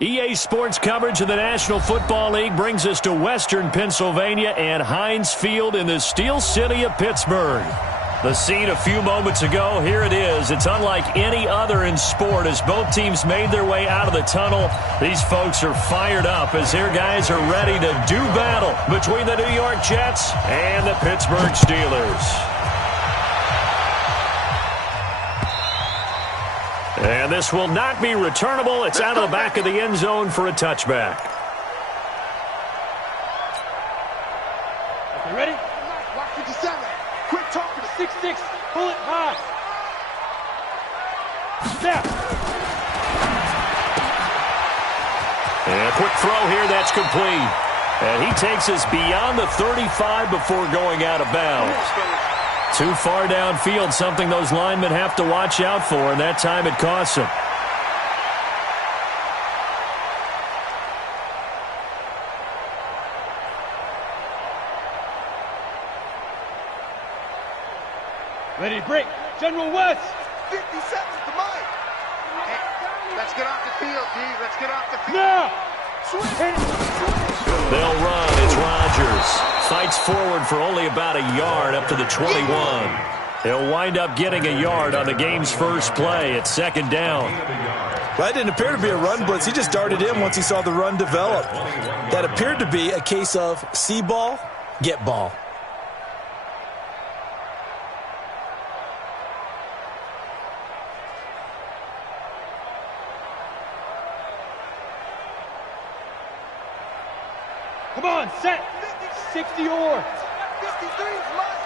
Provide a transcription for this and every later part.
EA Sports coverage of the National Football League brings us to Western Pennsylvania and Heinz Field in the Steel City of Pittsburgh. The scene a few moments ago, here it is. It's unlike any other in sport as both teams made their way out of the tunnel. These folks are fired up as their guys are ready to do battle between the New York Jets and the Pittsburgh Steelers. And this will not be returnable. It's out of the back of the end zone for a touchback. Okay, ready? Lock 57. Quick talk to the 6-6. Pull it high. Snap. And a quick throw here. That's complete. And he takes us beyond the 35 before going out of bounds. Too far downfield, something those linemen have to watch out for, and that time it costs them. Ready to break. General West. 50 seconds to Mike. Hey, let's get off the field, D. Let's get off the field. Now. They'll run. It's Rodgers. Fights forward for only about a yard up to the 21. He'll wind up getting a yard on the game's first play. It's second down. Well, it didn't appear to be a run blitz. He just darted in once he saw the run develop. That appeared to be a case of see ball, get ball. Come on, set. 60 or. 53 is mine.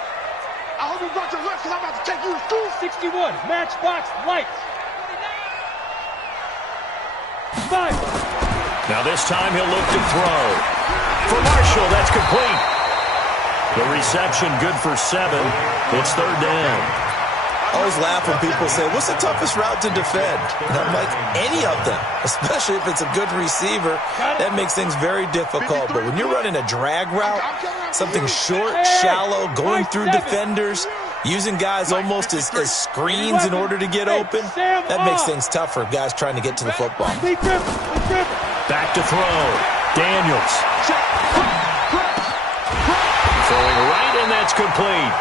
I hope you brought your lunch because I'm about to take you to school. 61, matchbox, lights. 5. Now this time he'll look to throw. For Marshall, that's complete. The reception good for 7. It's third down. I always laugh when people say, what's the toughest route to defend? And I'm like, any of them, especially if it's a good receiver. That makes things very difficult. But when you're running a drag route, something short, shallow, going through defenders, using guys almost as screens in order to get open, that makes things tough for guys trying to get to the football. Back to throw. Daniels. Throwing right, and that's complete.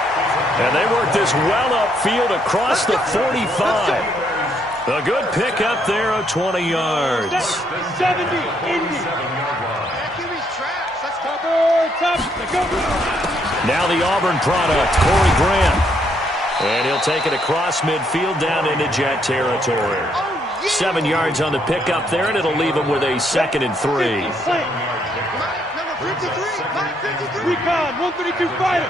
And they work this well upfield across the 45. A good pickup there of 20 yards. 70, Indy. Now the Auburn product, Corey Grant. And he'll take it across midfield down into Jet territory. 7 yards on the pickup there, and it'll leave him with a 2nd and 3. Recon, 132 fighters.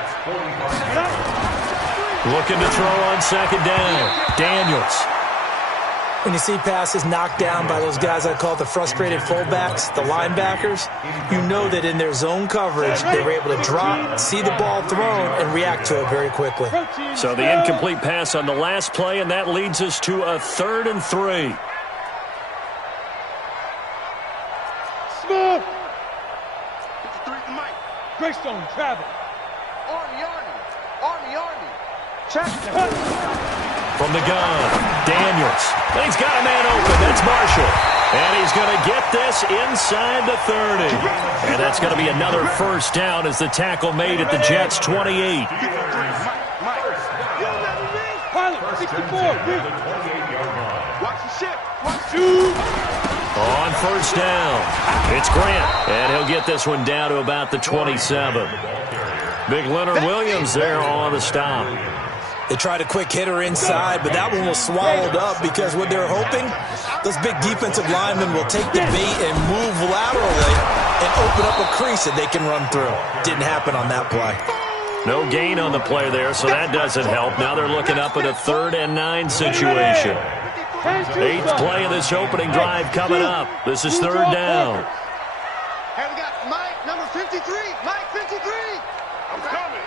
Looking to throw on second down. Daniels. When you see passes knocked down by those guys I call the frustrated fullbacks, the linebackers, you know that in their zone coverage, they were able to drop, see the ball thrown, and react to it very quickly. So the incomplete pass on the last play, and that leads us to a 3rd and 3. Smith. 53 to Mike. Greystone, travel. Army. Check. From the gun, Daniels. And he's got a man open. That's Marshall. And he's going to get this inside the 30. And that's going to be another first down as the tackle made at the Jets' 28. Pilot, 64. Watch the ship. On first down, it's Grant. And he'll get this one down to about the 27. Big Leonard Williams there on the stop. They tried a quick hitter inside, but that one was swallowed up because what they're hoping, those big defensive linemen will take the bait and move laterally and open up a crease that they can run through. Didn't happen on that play. No gain on the play there, so that doesn't help. Now they're looking up at a 3rd and 9 situation. 8th play of this opening drive coming up. This is 3rd down. Hey, we got Mike, number 53. Mike, 53. I'm coming.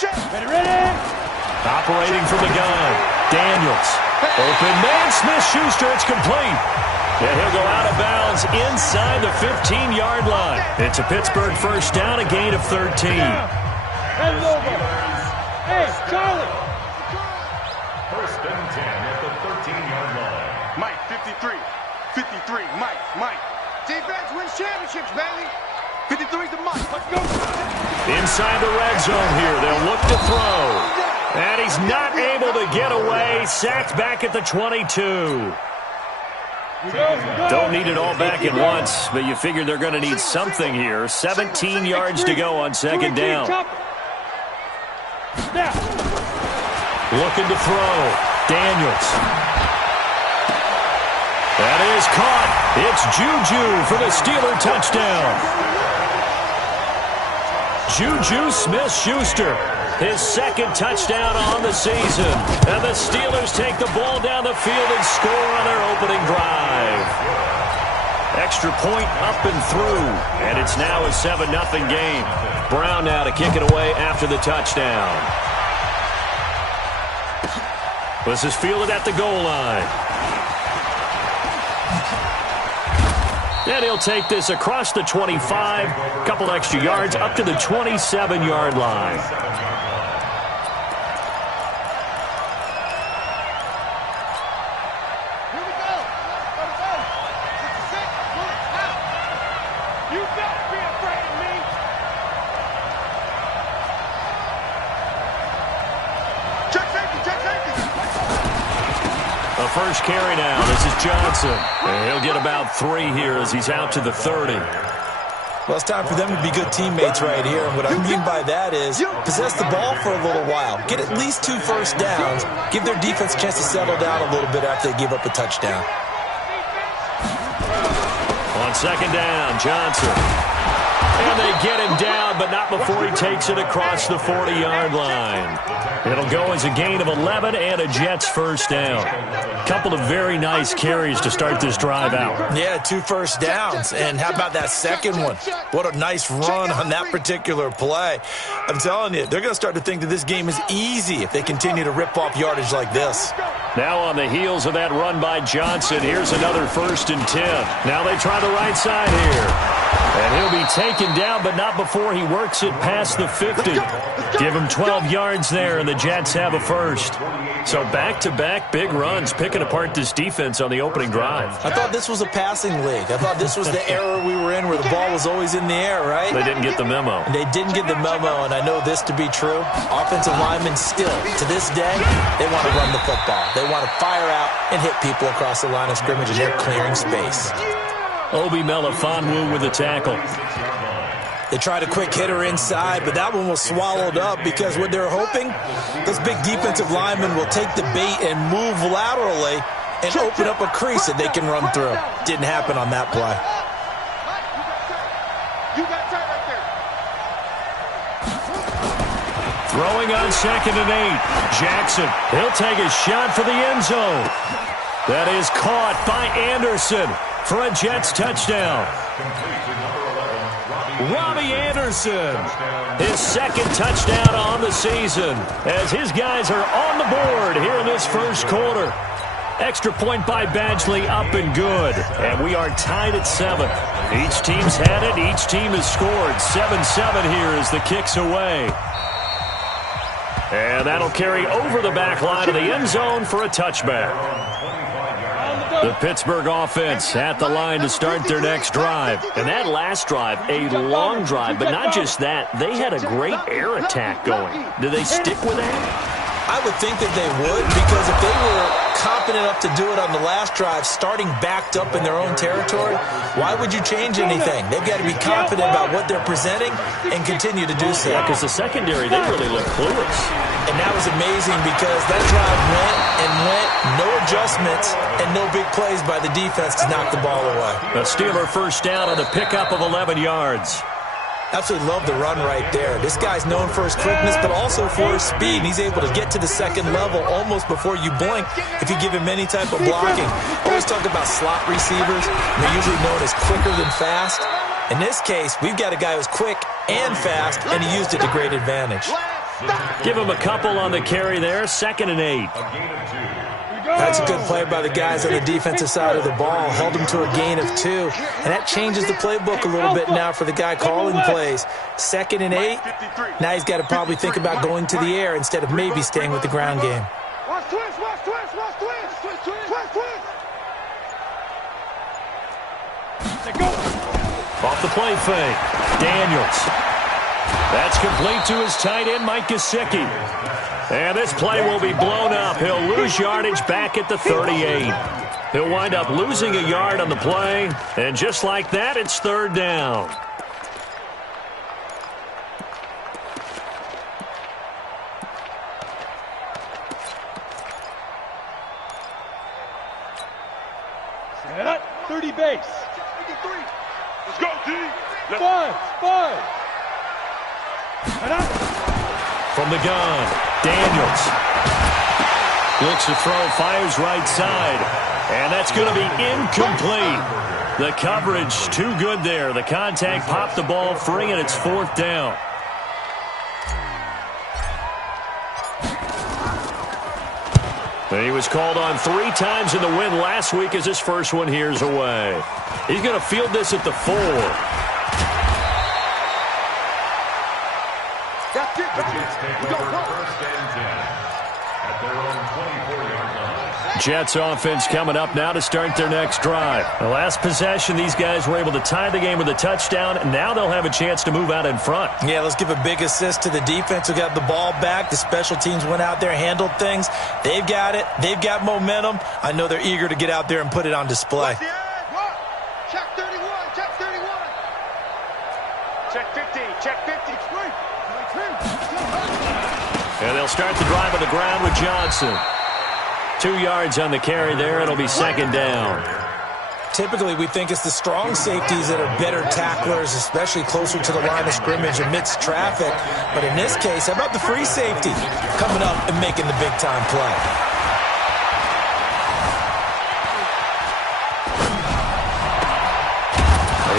Check. Ready. Operating from the gun. Daniels. Open man. Smith-Schuster. It's complete. And he'll go out of bounds inside the 15-yard line. It's a Pittsburgh first down, a gain of 13. Hand it over. Hey, Charlie. First and 10 at the 13-yard line. Mike, 53. 53, Mike. Defense wins championships, baby. 53's the Mike. Let's go. Inside the red zone here. They'll look to throw. And he's not able to get away. Sacked back at the 22. Don't need it all back at once, but you figure they're going to need something here. 17 yards to go on second down. Looking to throw. Daniels. That is caught. It's Juju for the Steeler touchdown. Juju Smith-Schuster, his second touchdown on the season. And the Steelers take the ball down the field and score on their opening drive. Extra point up and through. And it's now a 7-0 game. Brown now to kick it away after the touchdown. This is fielded at the goal line. And he'll take this across the 25, couple extra yards up to the 27-yard line. Here we go. You better be afraid of me. Check safety. The first carry now. This is Johnson. And he'll get about 3 here as he's out to the 30. Well, it's time for them to be good teammates right here. And what I mean by that is possess the ball for a little while. Get at least 2 first downs. Give their defense a chance to settle down a little bit after they give up a touchdown. On second down, Johnson. And they get him down, but not before he takes it across the 40-yard line. It'll go as a gain of 11 and a Jets first down. Couple of very nice carries to start this drive out. Yeah, 2 first downs. And how about that second one? What a nice run on that particular play. I'm telling you, they're going to start to think that this game is easy if they continue to rip off yardage like this. Now on the heels of that run by Johnson, here's another 1st and 10. Now they try the right side here. And he'll be taken down, but not before he works it past the 50. Give him 12 yards there, and the Jets have a first. So back-to-back big runs, picking apart this defense on the opening drive. I thought this was a passing league. I thought this was the era we were in where the ball was always in the air, right? They didn't get the memo. They didn't get the memo, and I know this to be true. Offensive linemen still, to this day, they want to run the football. They want to fire out and hit people across the line of scrimmage, and they're clearing space. Obi Melifonwu with the tackle. They tried a quick hitter inside, but that one was swallowed up because what they're hoping, those big defensive linemen will take the bait and move laterally and open up a crease that they can run through. Didn't happen on that play. You got time right there. Throwing on 2nd and 8. Jackson, he'll take a shot for the end zone. That is caught by Anderson for a Jets touchdown. Robbie Anderson, his 2nd touchdown on the season as his guys are on the board here in this first quarter. Extra point by Badgley up and good. And we are tied at 7. Each team's had it. Each team has scored. 7-7 here as the kick's away. And that'll carry over the back line of the end zone for a touchback. The Pittsburgh offense at the line to start their next drive. And that last drive, a long drive, but not just that. They had a great air attack going. Do they stick with that? I would think that they would, because if they were confident enough to do it on the last drive, starting backed up in their own territory, why would you change anything? They've got to be confident about what they're presenting and continue to do so. Yeah, because the secondary, they really look clueless. And that was amazing because that drive went and went, no adjustments, and no big plays by the defense to knock the ball away. A Steeler first down on the pickup of 11 yards. Absolutely love the run right there. This guy's known for his quickness, but also for his speed. And he's able to get to the second level almost before you blink if you give him any type of blocking. Always talk about slot receivers. They're usually known as quicker than fast. In this case, we've got a guy who's quick and fast, and he used it to great advantage. Give him a couple on the carry there. 2nd and 8. That's a good play by the guys on the defensive side of the ball. Held him to a gain of 2. And that changes the playbook a little bit now for the guy calling plays. 2nd and 8. Now he's got to probably think about going to the air instead of maybe staying with the ground game. Off the play fake. Daniels. That's complete to his tight end, Mike Gesicki. And this play will be blown up. He'll lose yardage back at the 38. He'll wind up losing a yard on the play. And just like that, it's third down. Set up, 30 base. 53. Let's go, D. Five. Set up. From the gun, Daniels. Looks to throw, fires right side. And that's going to be incomplete. The coverage too good there. The contact popped the ball free, and it's fourth down. And he was called on 3 times in the win last week as his first one here's away. He's going to field this at the 4. That's it, baby. Go. First and 10 at their own 24-yard line. Jets offense coming up now to start their next drive. The last possession, these guys were able to tie the game with a touchdown, and now they'll have a chance to move out in front. Yeah, let's give a big assist to the defense who got the ball back. The special teams went out there, handled things. They've got it. They've got momentum. I know they're eager to get out there and put it on display. Check 31. Check 31. Check 50. Check 50. And they'll start the drive on the ground with Johnson. 2 yards on the carry there. It'll be second down. Typically, we think it's the strong safeties that are better tacklers, especially closer to the line of scrimmage amidst traffic. But in this case, how about the free safety coming up and making the big-time play?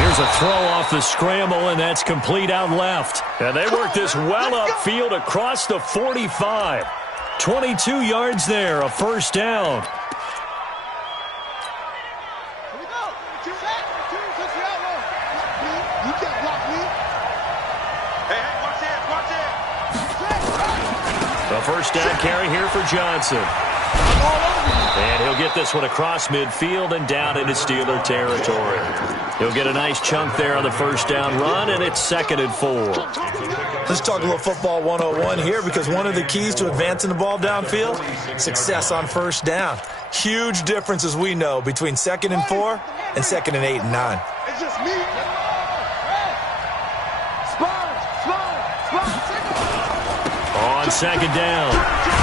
Here's a throw off the scramble, and that's complete out left. And they work this well upfield across the 45. 22 yards there, a first down. A first down carry here for Johnson. And he'll get this one across midfield and down into Steeler territory. He'll get a nice chunk there on the first down run, and it's 2nd and 4. Let's talk a little football 101 here, because one of the keys to advancing the ball downfield, success on first down. Huge difference, as we know, between 2nd and 4 and 2nd and 8 and 9. It's just me. On second down,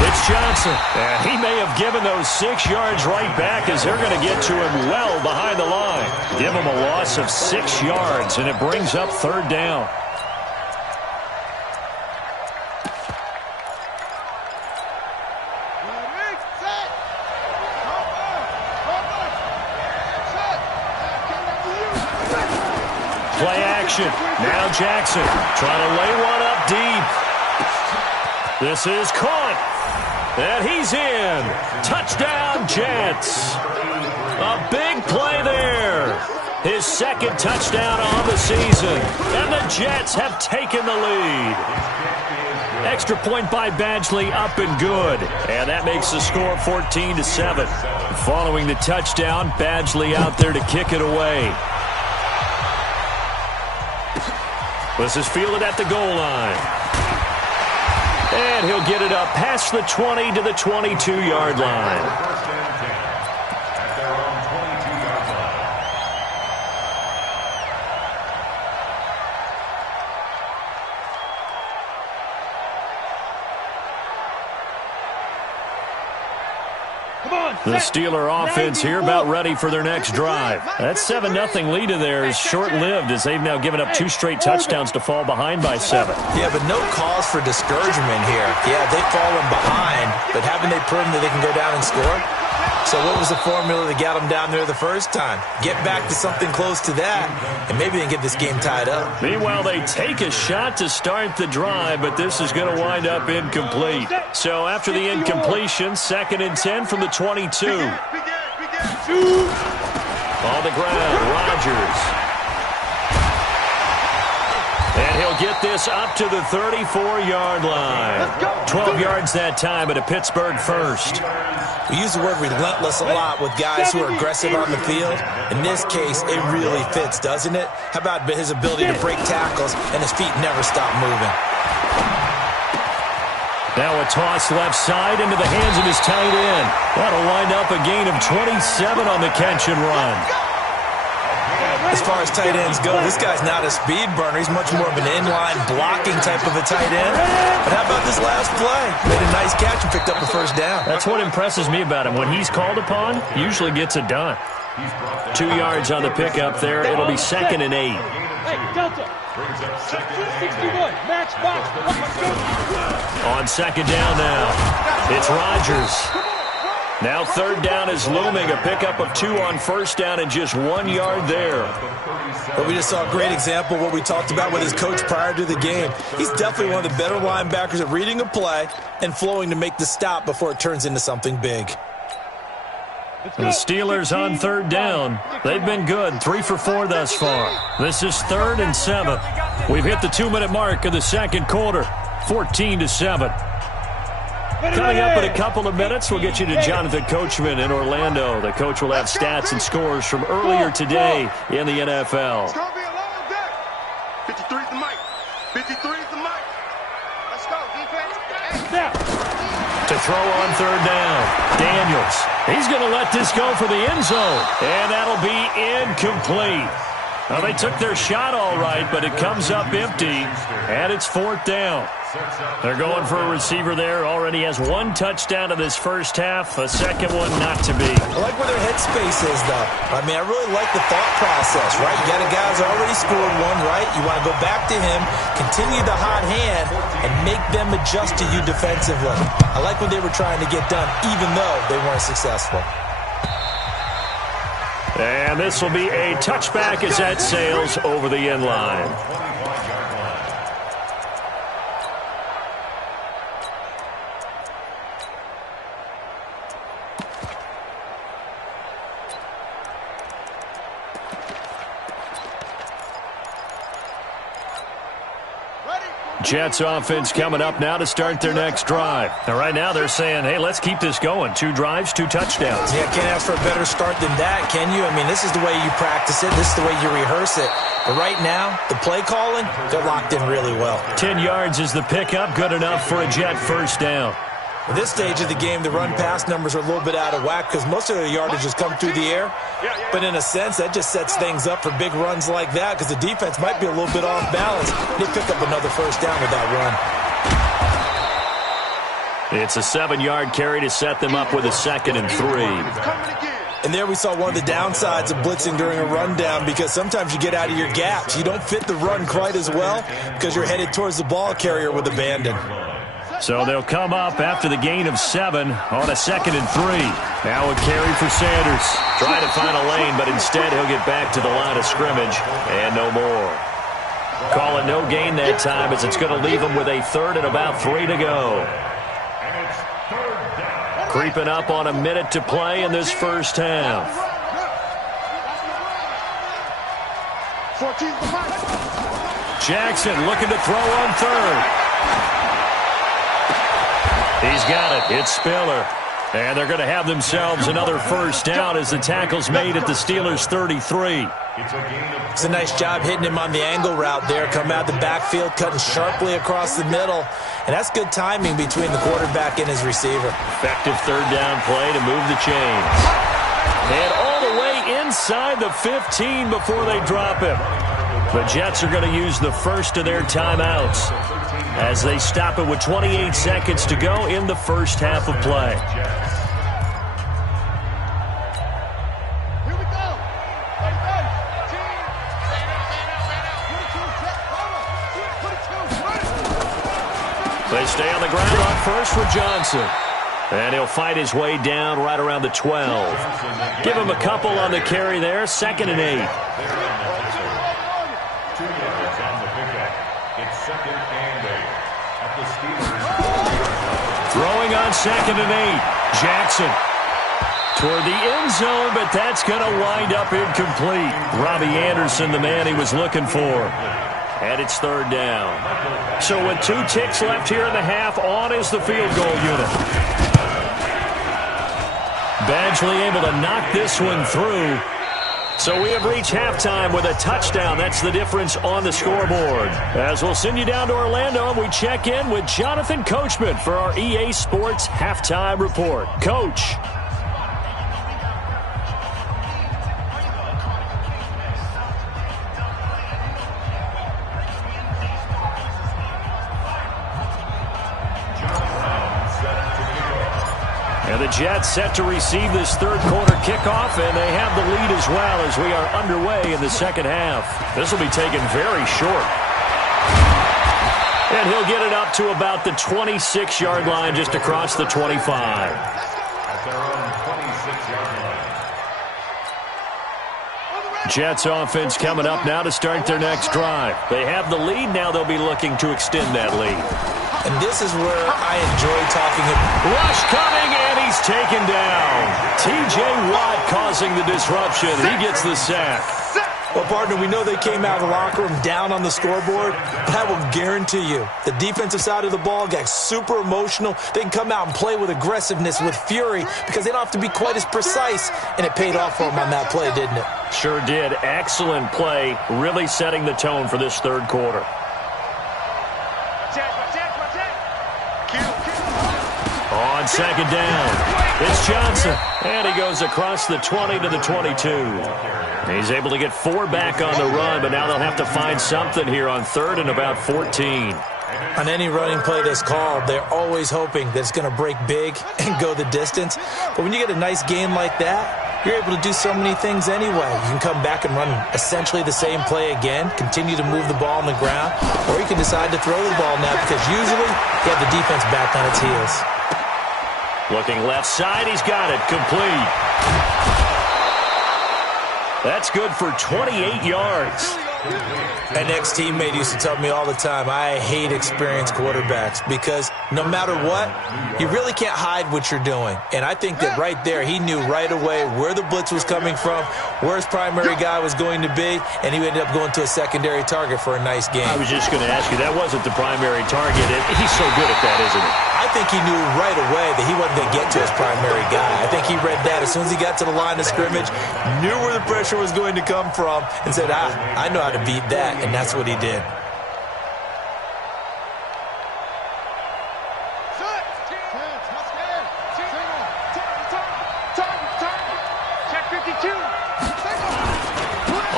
it's Johnson. And he may have given those 6 yards right back, as they're going to get to him well behind the line. Give him a loss of 6 yards, and it brings up third down. Play action. Now Jackson trying to lay one up deep. This is caught. And he's in. Touchdown, Jets. A big play there. His 2nd touchdown on the season. And the Jets have taken the lead. Extra point by Badgley, up and good. And that makes the score 14-7. Following the touchdown, Badgley out there to kick it away. This is fielded at the goal line. And he'll get it up past the 20 to the 22-yard line. The Steeler offense here about ready for their next drive. That 7-0 lead of theirs is short-lived, as they've now given up 2 straight touchdowns to fall behind by 7. Yeah, but no cause for discouragement here. Yeah, they've fallen behind, but haven't they proven that they can go down and score? So what was the formula that got them down there the first time? Get back to something close to that, and maybe they can get this game tied up. Meanwhile, they take a shot to start the drive, but this is going to wind up incomplete. So after the incompletion, 2nd and 10 from the 22. On the ground, Rodgers. And he'll get this up to the 34-yard line. 12 yards that time, but a Pittsburgh first. We use the word relentless a lot with guys who are aggressive on the field. In this case, it really fits, doesn't it? How about his ability to break tackles and his feet never stop moving? Now a toss left side into the hands of his tight end. That'll wind up a gain of 27 on the catch and run. As far as tight ends go, this guy's not a speed burner. He's much more of an inline blocking type of a tight end. But how about this last play? Made a nice catch and picked up a first down. That's what impresses me about him. When he's called upon, he usually gets it done. 2 yards on the pickup there. It'll be 2nd and 8. Hey, Delta. 61. Match box. On 2nd down now. It's Rodgers. Now 3rd down is looming. A pickup of 2 on 1st down and just 1 yard there. Well, we just saw a great example of what we talked about with his coach prior to the game. He's definitely one of the better linebackers at reading a play and flowing to make the stop before it turns into something big. The Steelers on 3rd down. They've been good, 3 for 4 thus far. This is 3rd and 7. We've hit the 2-minute mark of the 2nd quarter, 14-7. Coming up in a couple of minutes, we'll get you to Jonathan Coachman in Orlando. The coach will have stats and scores from earlier today in the NFL. It's going to be a long day. 53 is the mic. 53 is the mic. Let's go, defense. To throw on 3rd down, Daniels. He's going to let this go for the end zone. And that'll be incomplete. Well, they took their shot all right, but it comes up empty, and it's 4th down. They're going for a receiver there. Already has 1 touchdown in this first half. A second one not to be. I like where their headspace is, though. I mean, I really like the thought process, right? You got a guy who's already scored one, right? You want to go back to him, continue the hot hand, and make them adjust to you defensively. I like what they were trying to get done, even though they weren't successful. And this will be a touchback as that sails over the end line. Jets offense coming up now to start their next drive. And right now they're saying, hey, let's keep this going. 2 drives, 2 touchdowns. Yeah, can't ask for a better start than that, can you? I mean, this is the way you practice it. This is the way you rehearse it. But right now, the play calling, they're locked in really well. 10 yards is the pickup. Good enough for a Jet first down. At this stage of the game, the run-pass numbers are a little bit out of whack because most of their yardage has come through the air. But in a sense, that just sets things up for big runs like that because the defense might be a little bit off balance. They pick up another first down with that run. It's a 7-yard carry to set them up with a 2nd and 3. And there we saw one of the downsides of blitzing during a rundown because sometimes you get out of your gaps. You don't fit the run quite as well because you're headed towards the ball carrier with abandon. So they'll come up after the gain of 7 on a 2nd and 3. Now a carry for Sanders. Trying to find a lane, but instead he'll get back to the line of scrimmage and no more. Call it no gain that time as it's going to leave him with a 3rd and about 3 to go. Creeping up on a minute to play in this first half. Jackson looking to throw on 3rd. He's got it. It's Spiller. And they're going to have themselves another first down as the tackle's made at the Steelers' 33. It's a nice job hitting him on the angle route there. Come out the backfield, cutting sharply across the middle. And that's good timing between the quarterback and his receiver. Effective 3rd down play to move the chains. And all the way inside the 15 before they drop him. The Jets are going to use the first of their timeouts as they stop it with 28 seconds to go in the first half of play. Here we go. They stay on the ground on first for Johnson. And he'll fight his way down right around the 12. Give him a couple on the carry there. 2nd and 8. Throwing on 2nd and 8. Jackson toward the end zone, but that's going to wind up incomplete. Robbie Anderson, the man he was looking for. and it's third down. So with 2 ticks left here in the half, on is the field goal unit. Badgley able to knock this one through. So we have reached halftime with a touchdown. That's the difference on the scoreboard. As we'll send you down to Orlando, and we check in with Jonathan Coachman for our EA Sports Halftime Report. Coach. And the Jets set to receive this third quarter kickoff, and they have the lead as well as we are underway in the second half. This will be taken very short. And he'll get it up to about the 26-yard line, just across the 25. At their own 26-yard line. Jets offense coming up now to start their next drive. They have the lead. Now they'll be looking to extend that lead. And this is where I enjoy talking about. Rush coming, and he's taken down. T.J. Watt causing the disruption. He gets the sack. Well, partner, we know they came out of the locker room down on the scoreboard, but I will guarantee you the defensive side of the ball got super emotional. They can come out and play with aggressiveness, with fury, because they don't have to be quite as precise, and it paid off for them on that play, didn't it? Sure did. Excellent play, really setting the tone for this third quarter. On second down, it's Johnson, and he goes across the 20 to the 22. He's able to get 4 back on the run, but now they'll have to find something here on third and about 14. On any running play that's called, they're always hoping that it's going to break big and go the distance. But when you get a nice game like that, you're able to do so many things anyway. You can come back and run essentially the same play again, continue to move the ball on the ground, or you can decide to throw the ball now because usually you have the defense back on its heels. Looking left side, he's got it. Complete. That's good for 28 yards. An ex-teammate used to tell me all the time, I hate experienced quarterbacks because no matter what, you really can't hide what you're doing. And I think that right there, he knew right away where the blitz was coming from, where his primary guy was going to be, and he ended up going to a secondary target for a nice game. I was just going to ask you, that wasn't the primary target. He's so good at that, isn't he? I think he knew right away that he wasn't going to get to his primary guy. I think he read that as soon as he got to the line of scrimmage, knew where the pressure was going to come from, and said, I know how to beat that, and that's what he did.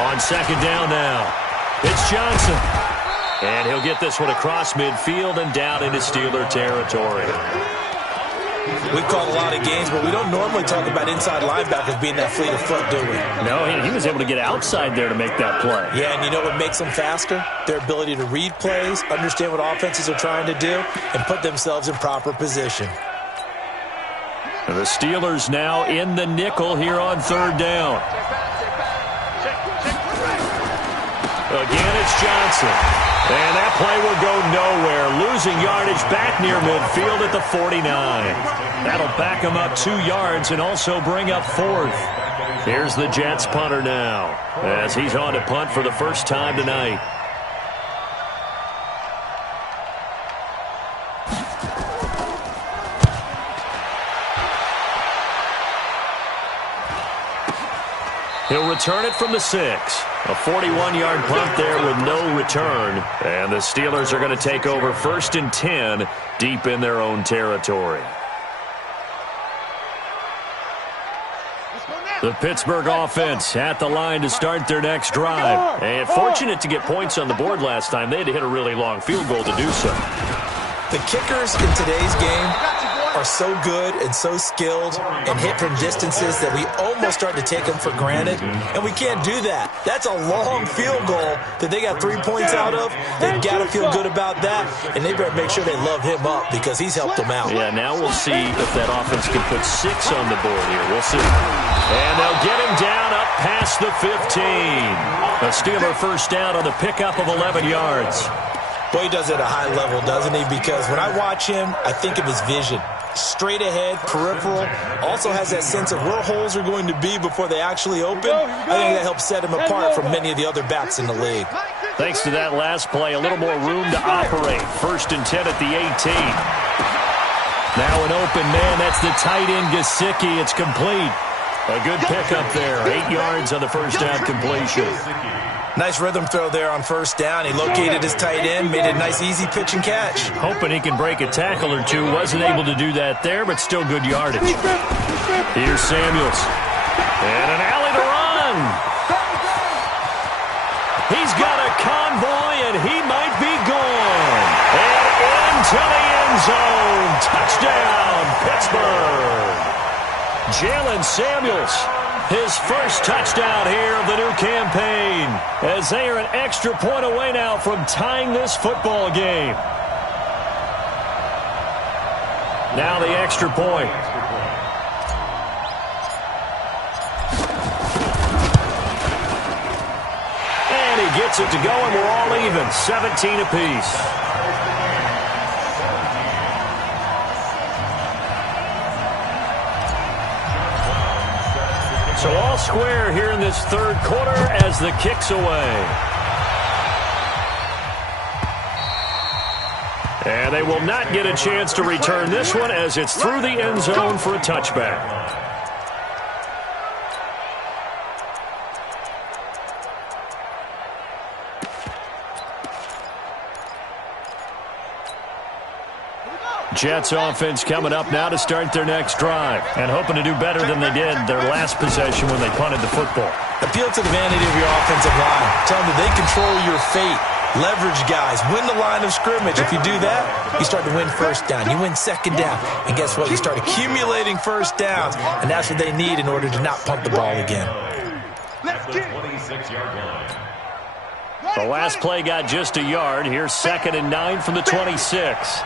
On second down now, it's Johnson. And he'll get this one across midfield and down into Steeler territory. We've called a lot of games, but we don't normally talk about inside linebackers being that fleet of foot, do we? No, he was able to get outside there to make that play. Yeah, and you know what makes them faster? Their ability to read plays, understand what offenses are trying to do, and put themselves in proper position. And the Steelers now in the nickel here on third down. Again, it's Johnson. And that play will go nowhere. Losing yardage back near midfield at the 49. That'll back him up 2 yards and also bring up fourth. Here's the Jets punter now as he's on to punt for the first time tonight. He'll return it from the 6. A 41-yard punt there with no return. And the Steelers are going to take over 1st and 10 deep in their own territory. The Pittsburgh offense at the line to start their next drive. And fortunate to get points on the board last time. They had to hit a really long field goal to do so. The kickers in today's game are so good and so skilled and hit from distances that we almost start to take them for granted, and we can't do that. That's a long field goal that they got 3 points out of. They've got to feel good about that, and they better make sure they love him up because he's helped them out. Yeah, now we'll see if that offense can put 6 on the board here. We'll see. And they'll get him down up past the 15. A Steeler first down on the pickup of 11 yards. Boy, he does it at a high level, doesn't he? Because when I watch him, I think of his vision. Straight ahead, peripheral, also has that sense of where holes are going to be before they actually open. I think that helps set him apart from many of the other backs in the league. Thanks to that last play, a little more room to operate. 1st and 10 at the 18. Now an open man. That's the tight end, Gesicki. It's complete. A good pickup there. 8 yards on the first down completion. Nice rhythm throw there on 1st down. He located his tight end, made it a nice, easy pitch and catch. Hoping he can break a tackle or two. Wasn't able to do that there, but still good yardage. Here's Samuels. And an alley to run. He's got a convoy, and he might be gone. And into the end zone. Touchdown, Pittsburgh. Jalen Samuels, his first touchdown here of the new campaign, as they are an extra point away now from tying this football game. Now the extra point. And he gets it to go, and we're all even, 17 apiece. So all square here in this 3rd quarter as the kick's away. And they will not get a chance to return this one as it's through the end zone for a touchback. Jets offense coming up now to start their next drive and hoping to do better than they did their last possession when they punted the football. Appeal to the vanity of your offensive line. Tell them that they control your fate. Leverage guys. Win the line of scrimmage. If you do that, you start to win 1st down. You win 2nd down. And guess what? You start accumulating 1st downs. And that's what they need in order to not punt the ball again. The last play got just a yard. Here's 2nd and 9 from the 26.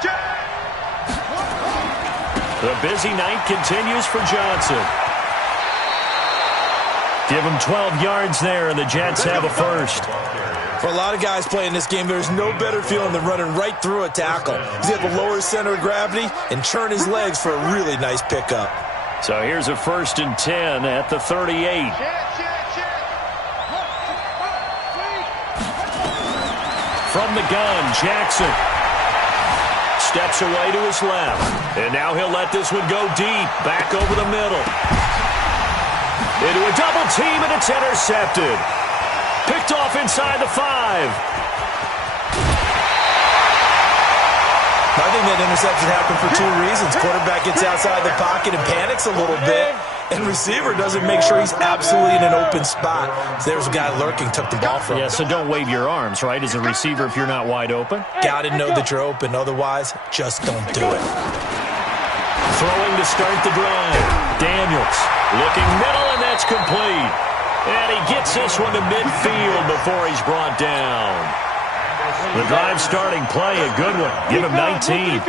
The busy night continues for Johnson. Give him 12 yards there, and the Jets have a first. For a lot of guys playing this game, there's no better feeling than running right through a tackle. He's got the lower center of gravity and churn his legs for a really nice pickup. So here's a 1st and 10 at the 38. From the gun, Jackson steps away to his left. And now he'll let this one go deep. Back over the middle. Into a double team, and it's intercepted. Picked off inside the 5. I think that interception happened for 2 reasons. Quarterback gets outside the pocket and panics a little bit. And receiver doesn't make sure he's absolutely in an open spot. So there's a guy lurking, took the ball from him. Yeah, so don't wave your arms, right, as a receiver if you're not wide open. Got to know that you're open. Otherwise, just don't do it. Throwing to start the drive. Daniels looking middle, and that's complete. And he gets this one to midfield before he's brought down. The drive starting play, a good one. Give him 19.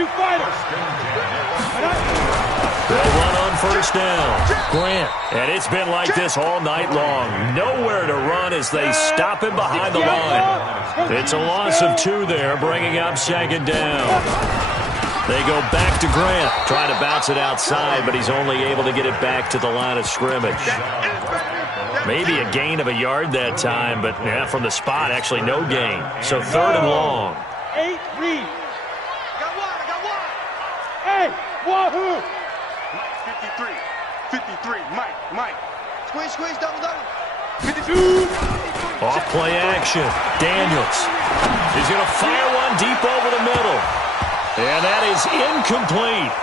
They'll run on 1st down. Grant. And it's been like this all night long. Nowhere to run as they stop him behind the line. It's a loss of 2 there, bringing up 2nd down. They go back to Grant. Trying to bounce it outside, but he's only able to get it back to the line of scrimmage. Maybe a gain of a yard that time, but yeah, from the spot, actually no gain. So 3rd and long. 8, read. Hey, wahoo! 53, Mike. Squeeze, double. 52. Off play action. Daniels. He's going to fire one deep over the middle. And that is incomplete.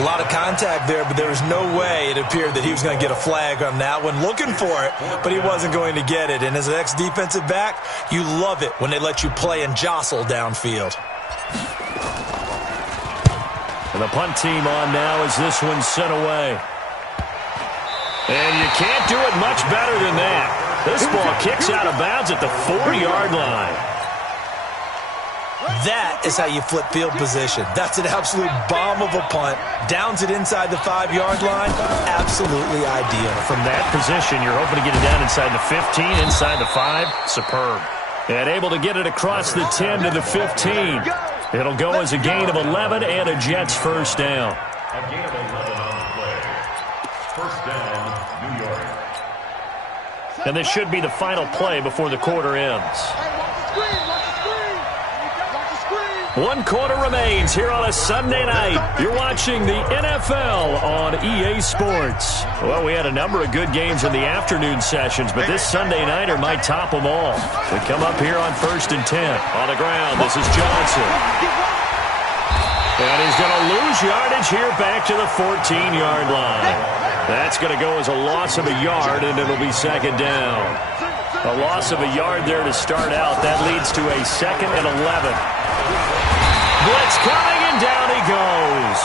A lot of contact there, but there was no way it appeared that he was going to get a flag on that one. Looking for it, but he wasn't going to get it. And as an ex-defensive back, you love it when they let you play and jostle downfield. And the punt team on now as this one's sent away. And you can't do it much better than that. This ball kicks out of bounds at the 40-yard line. That is how you flip field position. That's an absolute bomb of a punt. Downs it inside the 5-yard line. Absolutely ideal. From that position, you're hoping to get it down inside the 15, inside the 5. Superb. And able to get it across the 10 to the 15. It'll go as a gain of 11 and a Jets 1st down. A gain of 11 on the play. 1st down, New York. And this should be the final play before the quarter ends. 1 quarter remains here on a Sunday night. You're watching the NFL on EA Sports. Well, we had a number of good games in the afternoon sessions, but this Sunday nighter might top them all. We come up here on 1st and 10. On the ground, this is Johnson. And he's going to lose yardage here back to the 14-yard line. That's going to go as a loss of a yard, and it'll be 2nd down. A loss of a yard there to start out. That leads to a 2nd and 11. Blitz coming, and down he goes.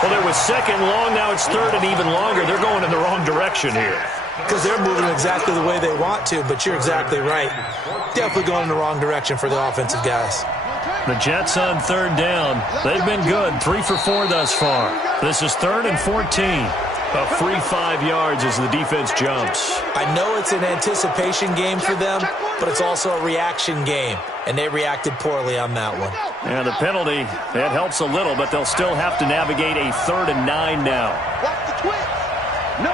Well, there was 2nd long. Now it's 3rd and even longer. They're going in the wrong direction here. Because they're moving exactly the way they want to, but you're exactly right. Definitely going in the wrong direction for the offensive guys. The Jets on 3rd down. They've been good, 3 for 4 thus far. This is 3rd and 14. A free 5 yards as the defense jumps. I know it's an anticipation game for them, but it's also a reaction game, and they reacted poorly on that one. And the penalty, that helps a little, but they'll still have to navigate a 3rd and 9 now. Watch the twist. No.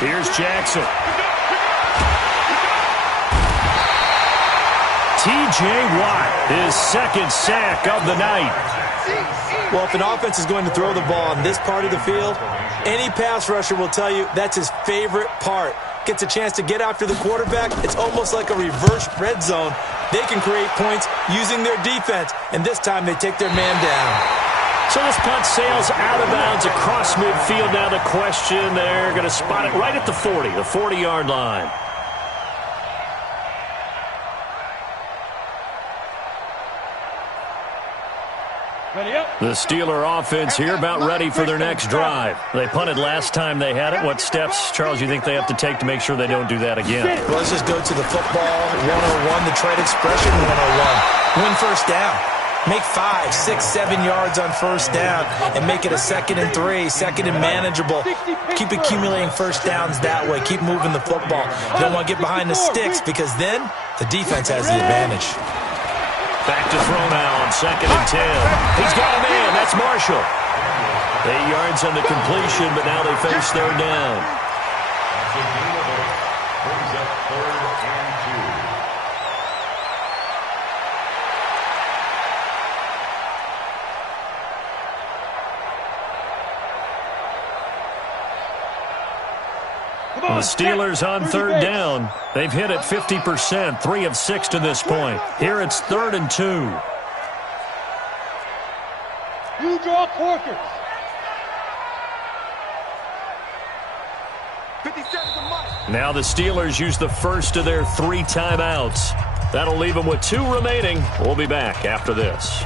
Here's Jackson. T.J. Watt, his 2nd sack of the night. Well, if an offense is going to throw the ball on this part of the field, any pass rusher will tell you that's his favorite part. Gets a chance to get after the quarterback. It's almost like a reverse red zone. They can create points using their defense, and this time they take their man down. So this punt sails out of bounds across midfield. Now the question, they're going to spot it right at the 40, the 40-yard line. The Steeler offense here about ready for their next drive. They punted last time they had it. What steps, Charles, you think they have to take to make sure they don't do that again? Well, let's just go to the football 101, the trade expression 101. Win 1st down. Make 5, 6, 7 yards on 1st down and make it a 2nd and 3, 2nd and manageable. Keep accumulating 1st downs that way. Keep moving the football. You don't want to get behind the sticks because then the defense has the advantage. Back to throw now on 2nd and 10. He's got a man. That's Marshall. 8 yards on the completion, but now they face 3rd down. Brings up 3rd and 2. The Steelers on 3rd down. They've hit it 50%, 3 of 6 to this point. Here it's 3rd and 2. You draw corkers. 57's a must. Now the Steelers use the first of their 3 timeouts. That'll leave them with 2 remaining. We'll be back after this.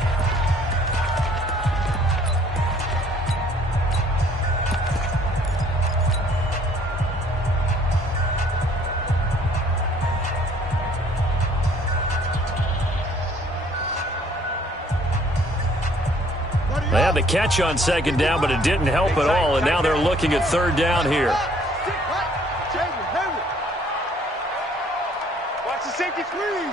They had the catch on 2nd down, but it didn't help at all, and now they're looking at 3rd down here. Watch the safety screen.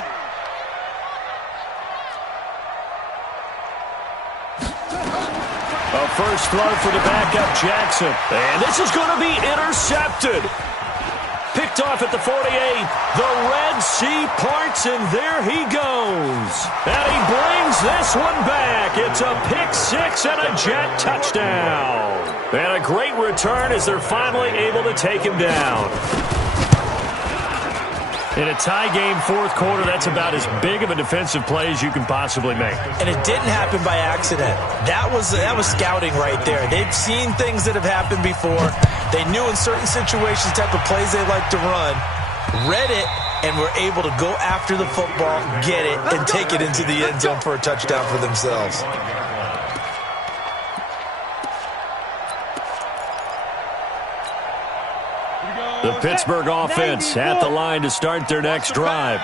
A first throw for the backup Jackson, and this is going to be intercepted. Picked off at the 48. The Red Sea parts, and there he goes. And he brings this one back. It's a pick-6 and a Jet touchdown. And a great return as they're finally able to take him down. In a tie game, 4th quarter, that's about as big of a defensive play as you can possibly make. And it didn't happen by accident. That was scouting right there. They've seen things that have happened before. They knew in certain situations the type of plays they like to run, read it, and were able to go after the football, get it, and take it into the end zone for a touchdown for themselves. The Pittsburgh offense at the line to start their next drive.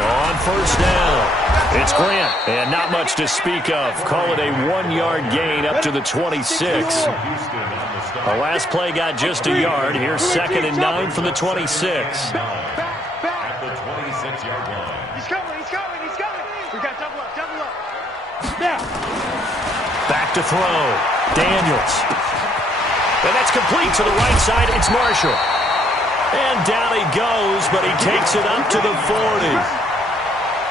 On 1st down, it's Grant, and not much to speak of. Call it a 1-yard gain up to the 26. The last play got just a yard. Here's 2nd and 9 from the 26. At the 26-yard line. He's coming. We got double up. Back to throw. Daniels. And that's complete to the right side. It's Marshall. And down he goes, but he takes it up to the 40.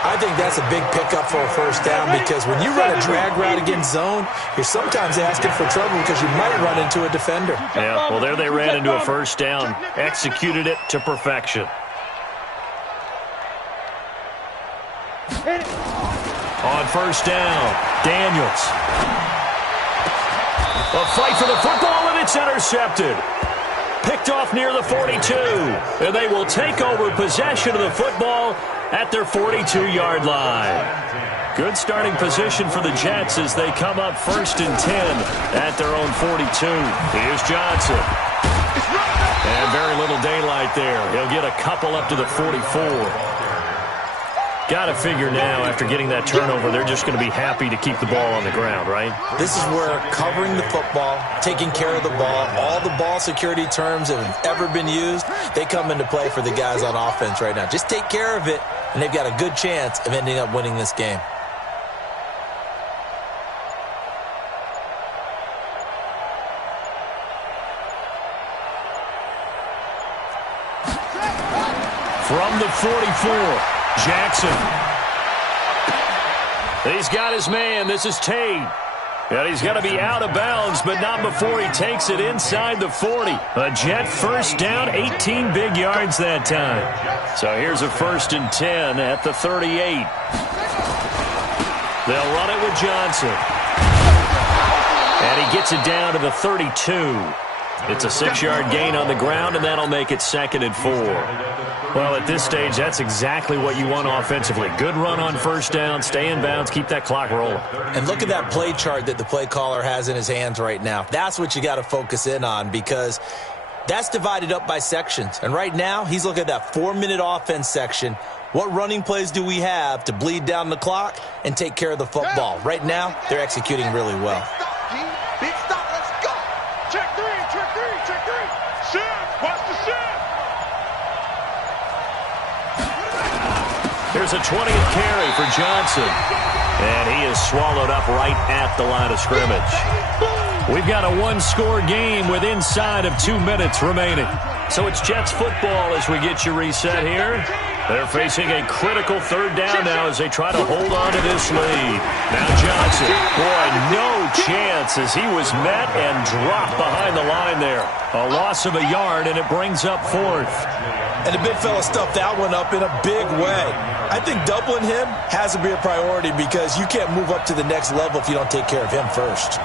I think that's a big pickup for a first down because when you run a drag route against zone, you're sometimes asking for trouble because you might run into a defender. Yeah, well, there they ran into a first down. Executed it to perfection. On first down, Daniels. A fight for the football, and it's intercepted. Picked off near the 42, and they will take over possession of the football at their 42-yard line. Good starting position for the Jets as they come up 1st and 10 at their own 42. Here's Johnson. And very little daylight there. He'll get a couple up to the 44. Got to figure now, after getting that turnover, they're just going to be happy to keep the ball on the ground, right? This is where covering the football, taking care of the ball, all the ball security terms that have ever been used, they come into play for the guys on offense right now. Just take care of it, and they've got a good chance of ending up winning this game. From the 44. Jackson. He's got his man. This is Tate. And he's going to be out of bounds, but not before he takes it inside the 40. A Jet first down, 18 big yards that time. So here's a 1st and 10 at the 38. They'll run it with Johnson. And he gets it down to the 32. It's a 6-yard gain on the ground, and that'll make it 2nd and 4. Well, at this stage, that's exactly what you want offensively. Good run on first down, stay in bounds, keep that clock rolling. And look at that play chart that the play caller has in his hands right now. That's what you got to focus in on because that's divided up by sections. And right now, he's looking at that 4-minute offense section. What running plays do we have to bleed down the clock and take care of the football? Right now, they're executing really well. Big stop, let's go. Check three, check three, check three. Shift, watch the shift. Here's a 20th carry for Johnson. And he is swallowed up right at the line of scrimmage. We've got a one-score game with inside of 2 minutes remaining. So it's Jets football as we get you reset here. They're facing a critical 3rd down now as they try to hold on to this lead. Now Johnson. Boy, no chance as he was met and dropped behind the line there. A loss of a yard, and it brings up 4th. And the big fella stuffed that one up in a big way. I think doubling him has to be a priority because you can't move up to the next level if you don't take care of him first.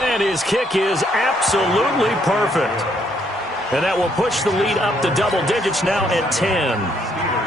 And his kick is absolutely perfect. And that will push the lead up to double digits now at 10.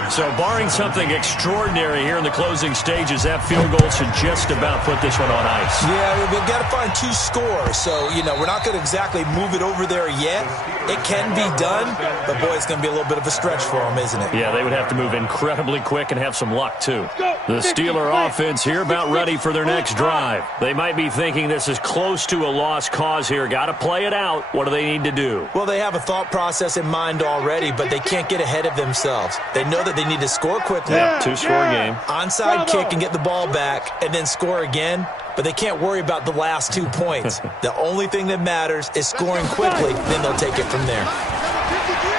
So barring something extraordinary here in the closing stages, that field goal should just about put this one on ice. Yeah, we've got to find 2 scores. So, we're not going to exactly move it over there yet. It can be done, but, boy, it's going to be a little bit of a stretch for them, isn't it? Yeah, they would have to move incredibly quick and have some luck, too. The Steeler offense here about ready for their next drive. They might be thinking this is close to a lost cause here. Got to play it out. What do they need to do? Well, they have a thought process in mind already, but they can't get ahead of themselves. They know that they need to score quickly. Yeah, 2-score game. Onside kick and get the ball back and then score again. But they can't worry about the last 2 points. The only thing that matters is scoring quickly, then they'll take it from there.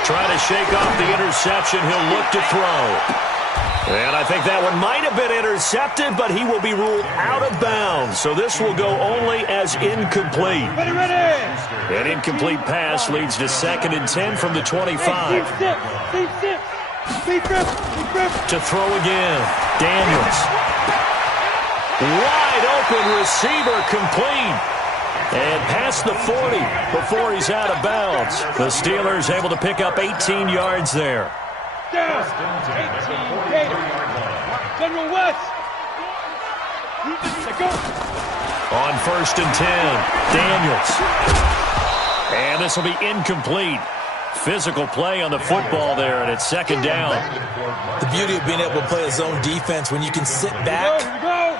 Trying to shake off the interception. He'll look to throw. And I think that one might have been intercepted, but he will be ruled out of bounds. So this will go only as incomplete. An incomplete pass leads to 2nd and 10 from the 25. To throw again. Daniels. Wide open receiver complete. And past the 40 before he's out of bounds. The Steelers able to pick up 18 yards there. General West. On 1st and 10, Daniels. And this will be incomplete. Physical play on the football there, and it's 2nd down. The beauty of being able to play a zone defense when you can sit back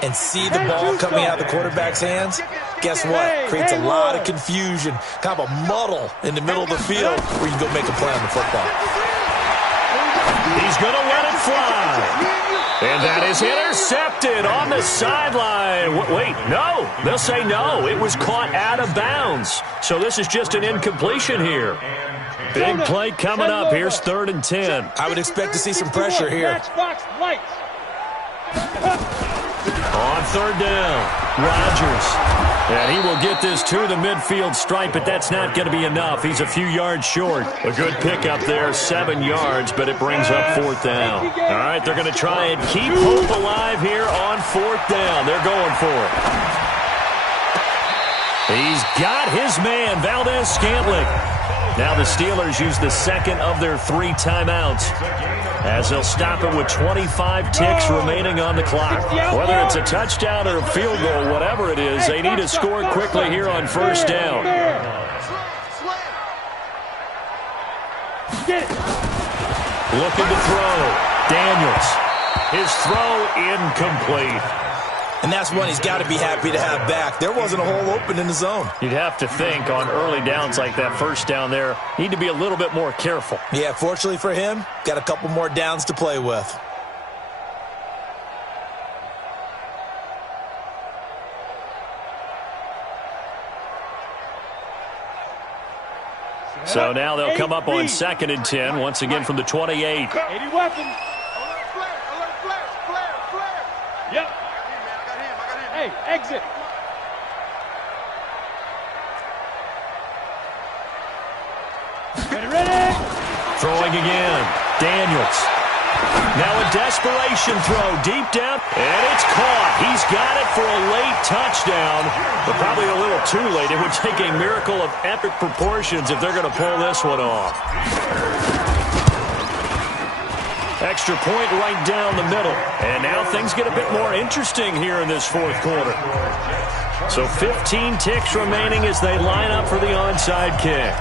and see the ball coming out of the quarterback's hands, guess what? Creates a lot of confusion, kind of a muddle in the middle of the field where you can go make a play on the football. He's going to let it fly. And that is intercepted on the sideline. Wait, no. They'll say no. It was caught out of bounds. So this is just an incompletion here. Big play coming up. Here's 3rd and 10. I would expect to see some pressure here. On 3rd down, Rodgers. And he will get this to the midfield stripe, but that's not going to be enough. He's a few yards short. A good pickup there, 7 yards, but it brings up 4th down. All right, they're going to try and keep hope alive here on 4th down. They're going for it. He's got his man, Valdez-Scantling. Now the Steelers use the second of their 3 timeouts as they'll stop it with 25 ticks remaining on the clock. Whether it's a touchdown or a field goal, whatever it is, they need to score quickly here on 1st down. Looking to throw. Daniels. His throw incomplete. And that's one he's got to be happy to have back. There wasn't a hole open in the zone. You'd have to think on early downs like that 1st down there, need to be a little bit more careful. Yeah, fortunately for him, got a couple more downs to play with. So now they'll come up on 2nd and 10, once again from the 28. 80 weapons. Yep. Hey, exit. Ready. Throwing again. Daniels. Now a desperation throw deep down, and it's caught. He's got it for a late touchdown, but probably a little too late. It would take a miracle of epic proportions if they're going to pull this one off. Extra point right down the middle. And now things get a bit more interesting here in this 4th quarter. So 15 ticks remaining as they line up for the onside kick.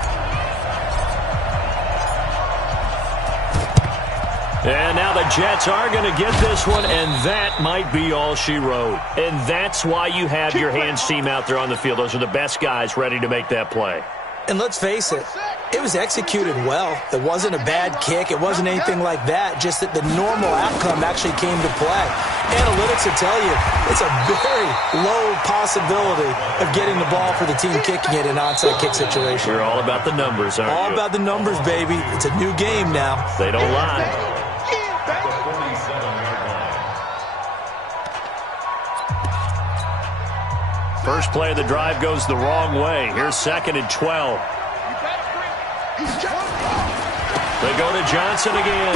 And now the Jets are going to get this one, and that might be all she wrote. And that's why you have your hands team out there on the field. Those are the best guys ready to make that play. And let's face it, it was executed well. It wasn't a bad kick. It wasn't anything like that. Just that the normal outcome actually came to play. Analytics will tell you it's a very low possibility of getting the ball for the team kicking it in an onside kick situation. You're all about the numbers, aren't you? All about the numbers, baby. It's a new game now. They don't lie. First play of the drive goes the wrong way. Here's 2nd and 12. They go to Johnson again.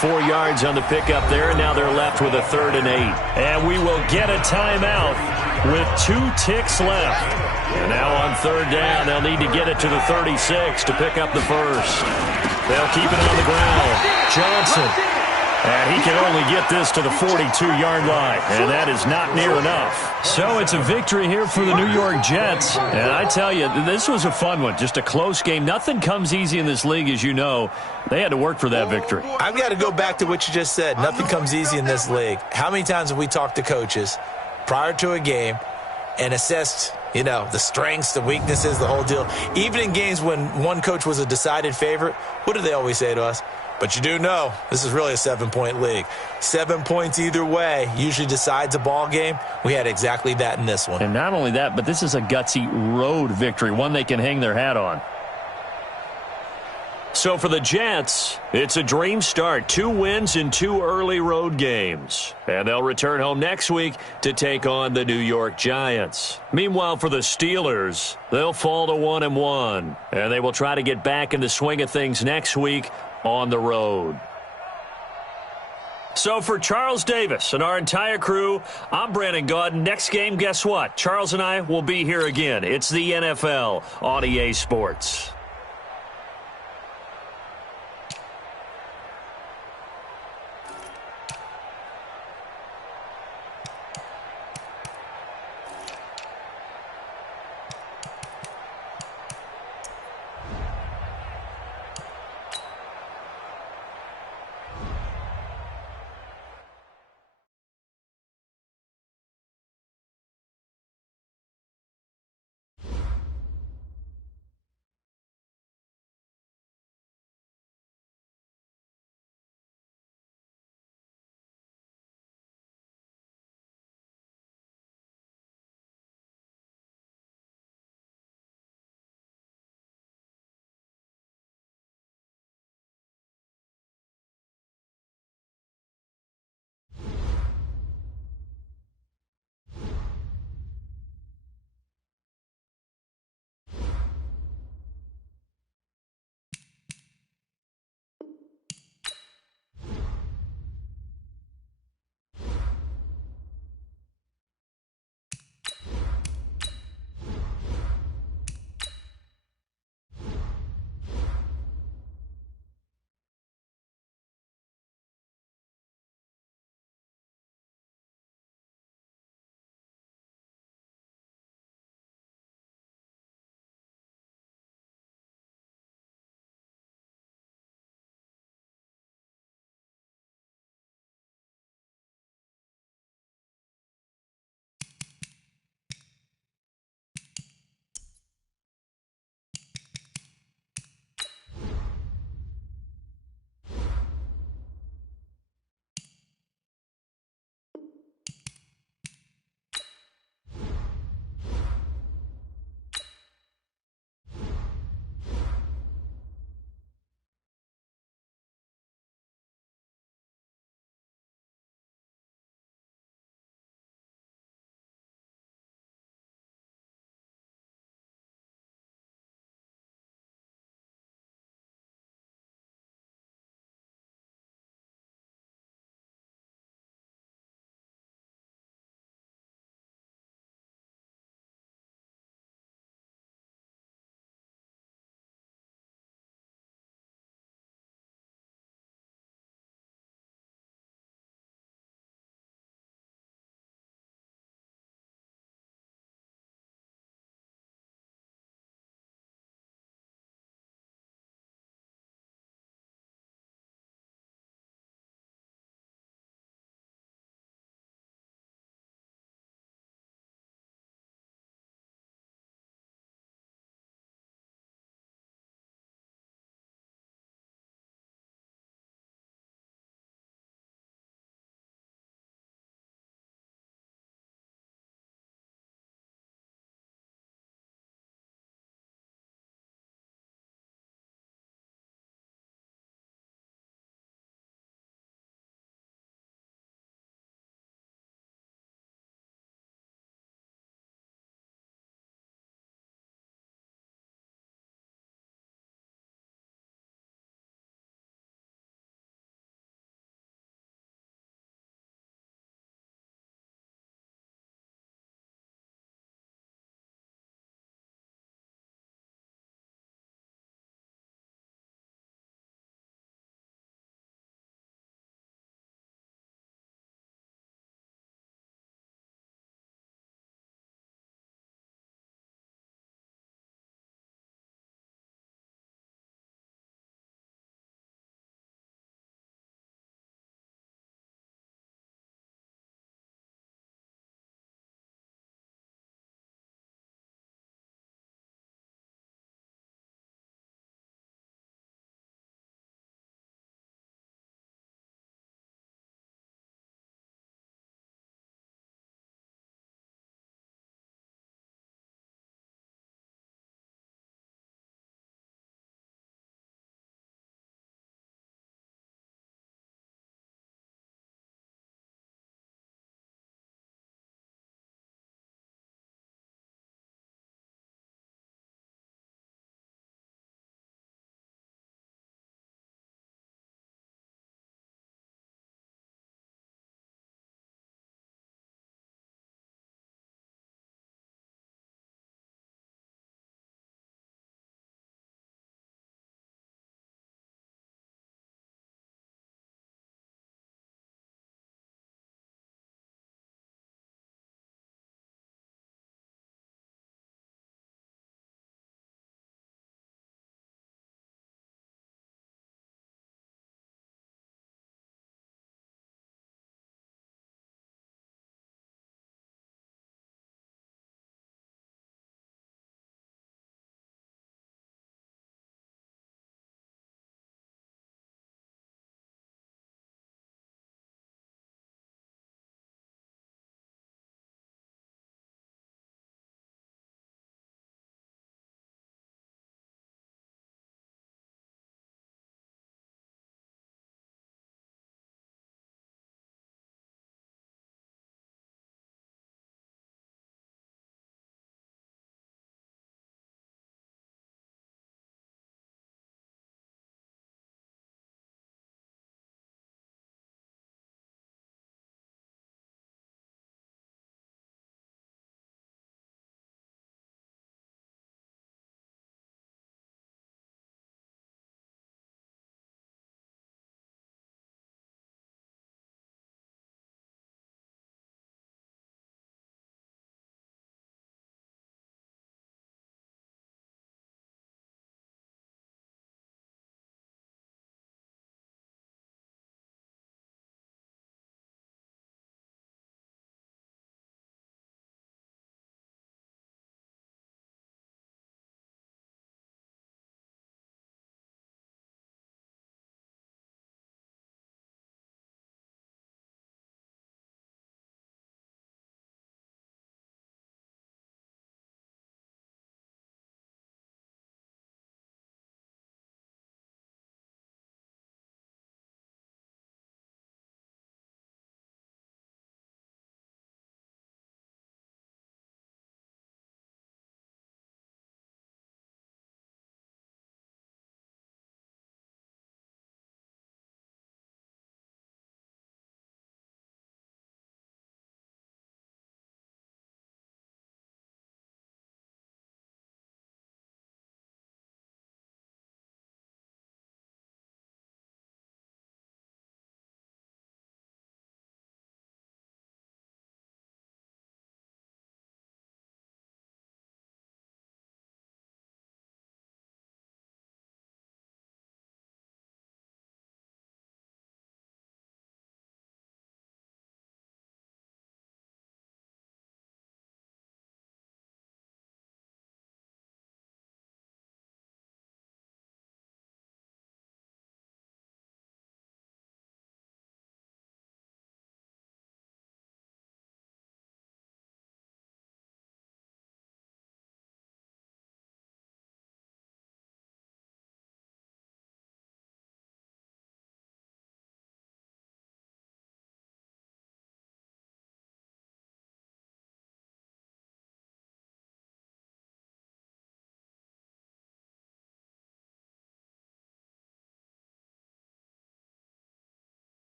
4 yards on the pickup there, and now they're left with a 3rd and 8. And we will get a timeout with 2 ticks left. And now on 3rd down, they'll need to get it to the 36 to pick up the first. They'll keep it on the ground. Johnson. And he can only get this to the 42-yard line, and that is not near enough. So it's a victory here for the New York Jets. And I tell you, this was a fun one, just a close game. Nothing comes easy in this league, as you know. They had to work for that victory. I've got to go back to what you just said. Nothing comes easy in this league. How many times have we talked to coaches prior to a game and assessed, you know, the strengths, the weaknesses, the whole deal? Even in games when one coach was a decided favorite, what do they always say to us? But you do know this is really a 7-point league. 7 points either way usually decides a ball game. We had exactly that in this one. And not only that, but this is a gutsy road victory, one they can hang their hat on. So for the Jets, it's a dream start. 2 wins in 2 early road games. And they'll return home next week to take on the New York Giants. Meanwhile, for the Steelers, they'll fall to 1-1. And they will try to get back in the swing of things next week on the road. So for Charles Davis and our entire crew, I'm Brandon Gaudin. Next game, guess what? Charles and I will be here again. It's the NFL on EA Sports.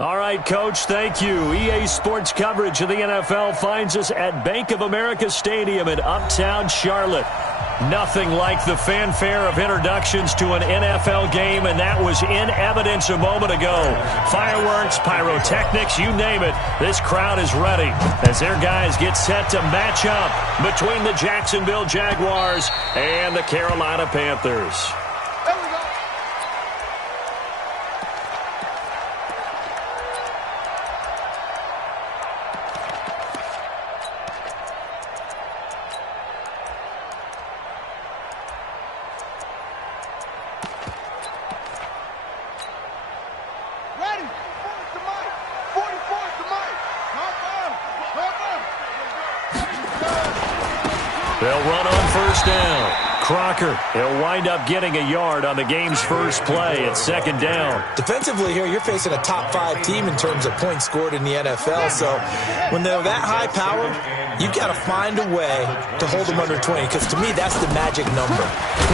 All right, Coach, thank you. EA Sports coverage of the NFL finds us at Bank of America Stadium in Uptown Charlotte. Nothing like the fanfare of introductions to an NFL game, and that was in evidence a moment ago. Fireworks, pyrotechnics, you name it. This crowd is ready as their guys get set to match up between the Jacksonville Jaguars and the Carolina Panthers. They'll run on first down. Crocker, he'll wind up getting a yard on the game's first play at second down. Defensively here, you're facing a top 5 team in terms of points scored in the NFL. So when they're that high powered, you've got to find a way to hold them under 20, because to me, that's the magic number.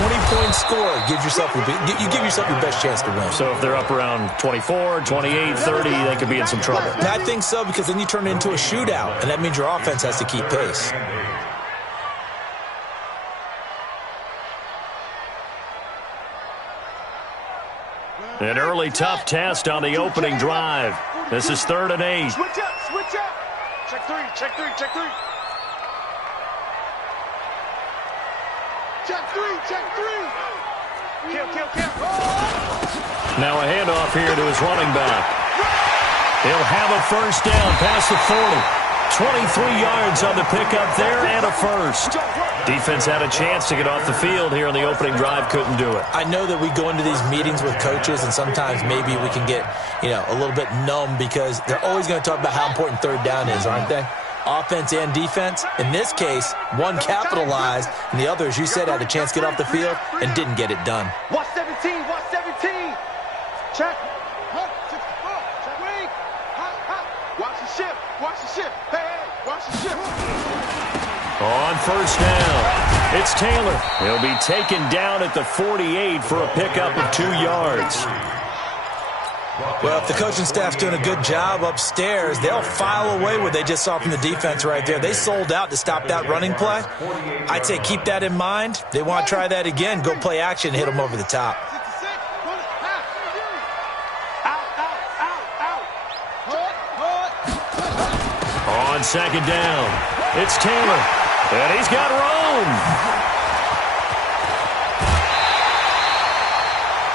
20 points scored, you give yourself your best chance to win. So if they're up around 24, 28, 30, they could be in some trouble. I think so, because then you turn it into a shootout, and that means your offense has to keep pace. An early tough test on the opening drive. This is 3rd and 8. Switch up, switch up. Check three, check three, check three. Check three, check three. Kill. Now a handoff here to his running back. He'll have a first down past the 40. 23 yards on the pickup there and a first. Defense had a chance to get off the field here on the opening drive, couldn't do it. I know that we go into these meetings with coaches, and sometimes maybe we can get, a little bit numb, because they're always going to talk about how important third down is, aren't they? Offense and defense. In this case, one capitalized, and the other, as you said, had a chance to get off the field and didn't get it done. Watch 17, watch 17. Check. Check wing. Watch the ship, watch the ship. Hey, watch the ship. On first down, it's Taylor. He'll be taken down at the 48 for a pickup of 2 yards. Well, if the coaching staff's doing a good job upstairs, they'll file away what they just saw from the defense right there. They sold out to stop that running play. I'd say keep that in mind. They want to try that again, go play action, hit them over the top. On second down, it's Taylor, and he's got room.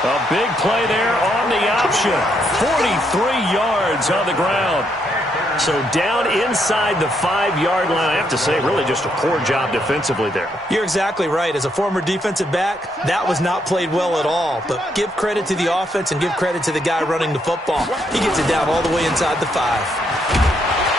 A big play there on the option. 43 yards on the ground. So down inside the 5-yard line. I have to say, really just a poor job defensively there. You're exactly right. As a former defensive back, that was not played well at all. But give credit to the offense and give credit to the guy running the football. He gets it down all the way inside the 5.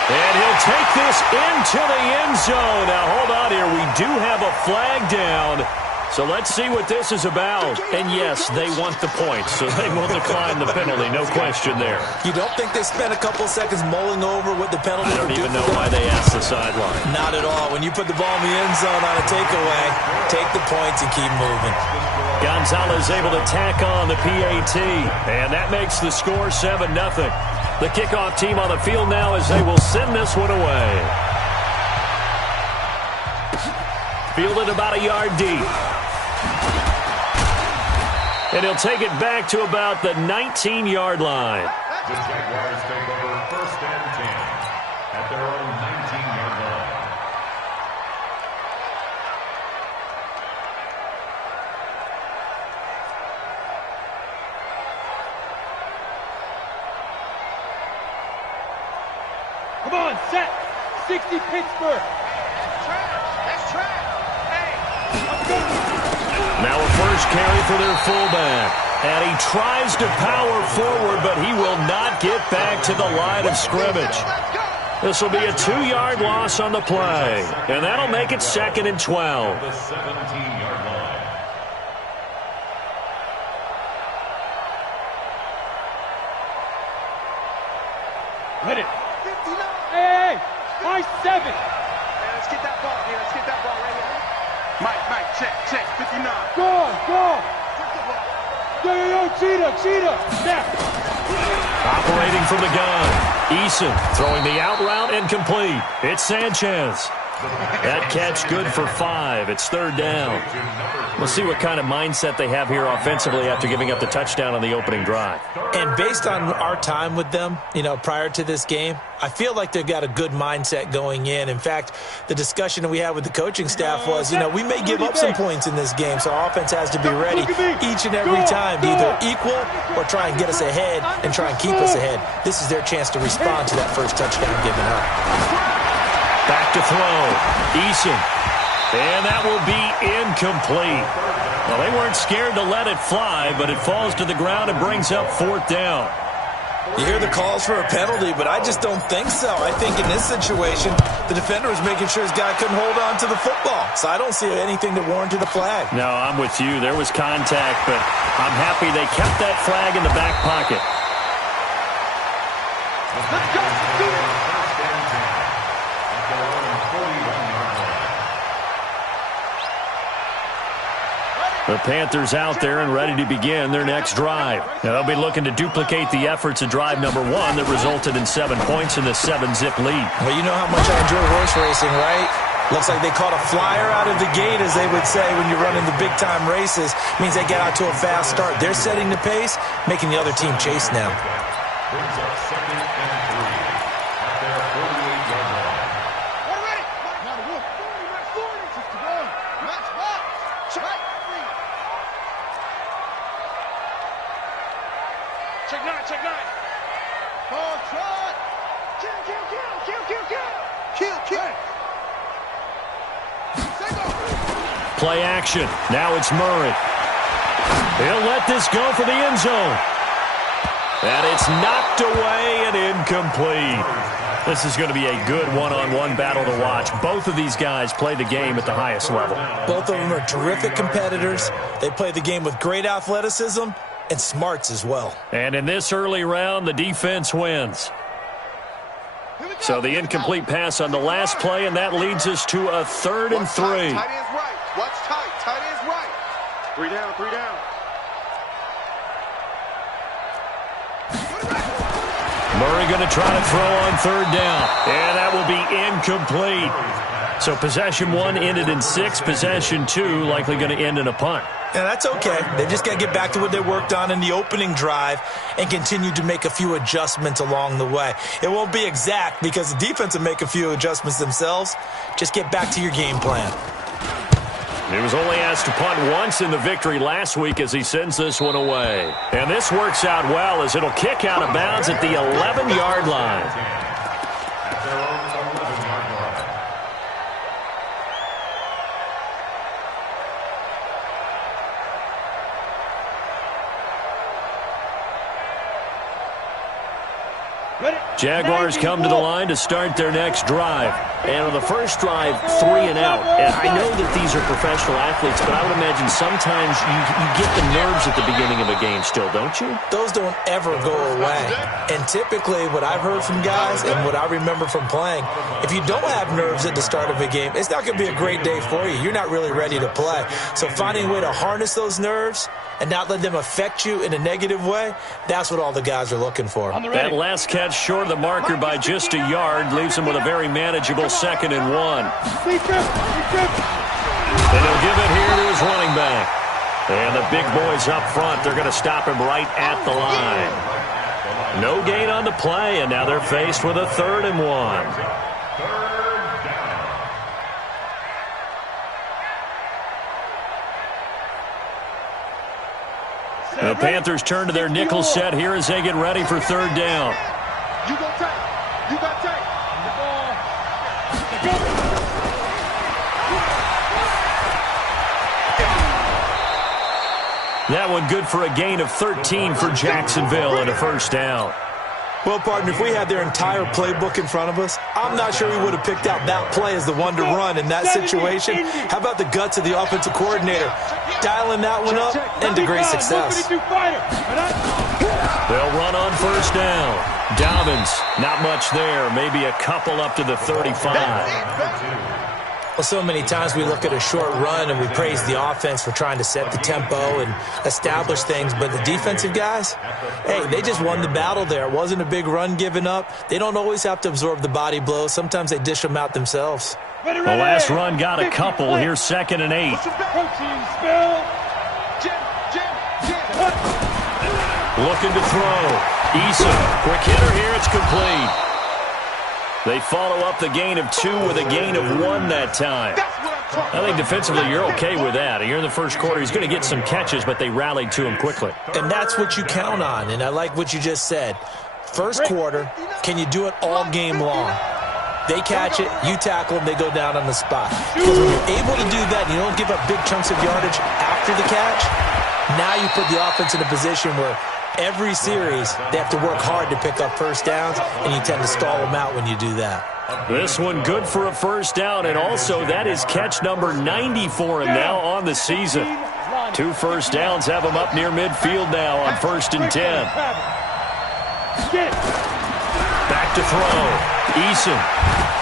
And he'll take this into the end zone. Now, hold on here. We do have a flag down. So let's see what this is about. And, yes, they want the points, so they will decline the penalty. No question there. You don't think they spent a couple seconds mulling over what the penalty I don't even know why they asked the sideline. Not at all. When you put the ball in the end zone on a takeaway, take the points and keep moving. Gonzalez able to tack on the PAT, and that makes the score 7-0. The kickoff team on the field now as they will send this one away. Fielded about a yard deep. And he'll take it back to about the 19-yard line. The Jaguars take over 1st and 10 at their own 19-yard line. Come on, set. 60 Pittsburgh. That's trash. Hey, let's go. Now a first carry for their fullback. And he tries to power forward, but he will not get back to the line of scrimmage. This will be a 2-yard loss on the play. And that'll make it 2nd and 12. The 17-yard line. Hit it. Hey, high 7. Hey, let's get that ball here. Let's get that ball right here. Mike, check, 59. Go. Yo, cheetah. Snap. Operating from the gun. Eason throwing the out route incomplete. It's Sanchez. That catch good for 5. It's third down. We'll see what kind of mindset they have here offensively after giving up the touchdown on the opening drive. And based on our time with them, prior to this game, I feel like they've got a good mindset going in. In fact, the discussion that we had with the coaching staff was, we may give up some points in this game, so our offense has to be ready each and every time to either equal or try and get us ahead and try and keep us ahead. This is their chance to respond to that first touchdown given up. Back to throw. Eason. And that will be incomplete. Well, they weren't scared to let it fly, but it falls to the ground and brings up fourth down. You hear the calls for a penalty, but I just don't think so. I think in this situation, the defender was making sure his guy couldn't hold on to the football. So I don't see anything that warranted a flag. No, I'm with you. There was contact, but I'm happy they kept that flag in the back pocket. Let's go. Do it. The Panthers out there and ready to begin their next drive. Now they'll be looking to duplicate the efforts of drive number 1 that resulted in 7 points in the 7-zip lead. Well, you know how much I enjoy horse racing, right? Looks like they caught a flyer out of the gate, as they would say when you're running the big-time races. Means they get out to a fast start. They're setting the pace, making the other team chase now. Brings up 2nd and 3 at their 48-yard line. Check 9. Ball trot. Kill. Play action. Now it's Murray. He'll let this go for the end zone. And it's knocked away and incomplete. This is going to be a good one-on-one battle to watch. Both of these guys play the game at the highest level. Both of them are terrific competitors. They play the game with great athleticism and smarts as well. And in this early round, the defense wins. So the incomplete pass on the last play, and that leads us to a 3rd and 3. Tight end's right. Watch tight. Tight end's right. 3 down. Murray going to try to throw on 3rd down. And that will be incomplete. So possession 1 ended in 6. Possession 2 likely going to end in a punt. Yeah, that's okay. They just got to get back to what they worked on in the opening drive and continue to make a few adjustments along the way. It won't be exact because the defense will make a few adjustments themselves. Just get back to your game plan. He was only asked to punt once in the victory last week as he sends this one away. And this works out well as it'll kick out of bounds at the 11-yard line. At their own 11-yard line. Jaguars come to the line to start their next drive. And on the first drive, 3 and out. And I know that these are professional athletes, but I would imagine sometimes you get the nerves at the beginning of a game still, don't you? Those don't ever go away. And typically what I've heard from guys and what I remember from playing, if you don't have nerves at the start of a game, it's not going to be a great day for you. You're not really ready to play. So finding a way to harness those nerves and not let them affect you in a negative way, that's what all the guys are looking for. That last catch short of the marker by just a yard leaves him with a very manageable 2nd and 1. And he'll give it here to his running back. And the big boys up front, they're going to stop him right at the line. No gain on the play, and now they're faced with a 3rd and 1. The Panthers turn to their nickel set here as they get ready for 3rd down. You got tight. That one good for a gain of 13 for Jacksonville and a 1st down. Well, partner, if we had their entire playbook in front of us, I'm not sure we would have picked out that play as the one to run in that situation. How about the guts of the offensive coordinator? Dialing that one up into great success. They'll run on 1st down. Dobbins, not much there. Maybe a couple up to the 35. Well, so many times we look at a short run and we praise the offense for trying to set the tempo and establish things, but the defensive guys, hey, they just won the battle there. It wasn't a big run given up. They don't always have to absorb the body blows. Sometimes they dish them out themselves. The last run got a couple. Here's 2nd and 8. Looking to throw. Eason, quick hitter here. It's complete. They follow up the gain of 2 with a gain of 1 that time. I think defensively you're okay with that. Here in the first quarter, he's going to get some catches, but they rallied to him quickly. And that's what you count on, and I like what you just said. First quarter, can you do it all game long? They catch it, you tackle them, they go down on the spot. Because when you're able to do that and you don't give up big chunks of yardage after the catch, now you put the offense in a position where every series, they have to work hard to pick up first downs, and you tend to stall them out when you do that. This one good for a first down, and also that is catch number 90 for him now on the season. 2 first downs have him up near midfield now on 1st and 10. Back to throw. Eason.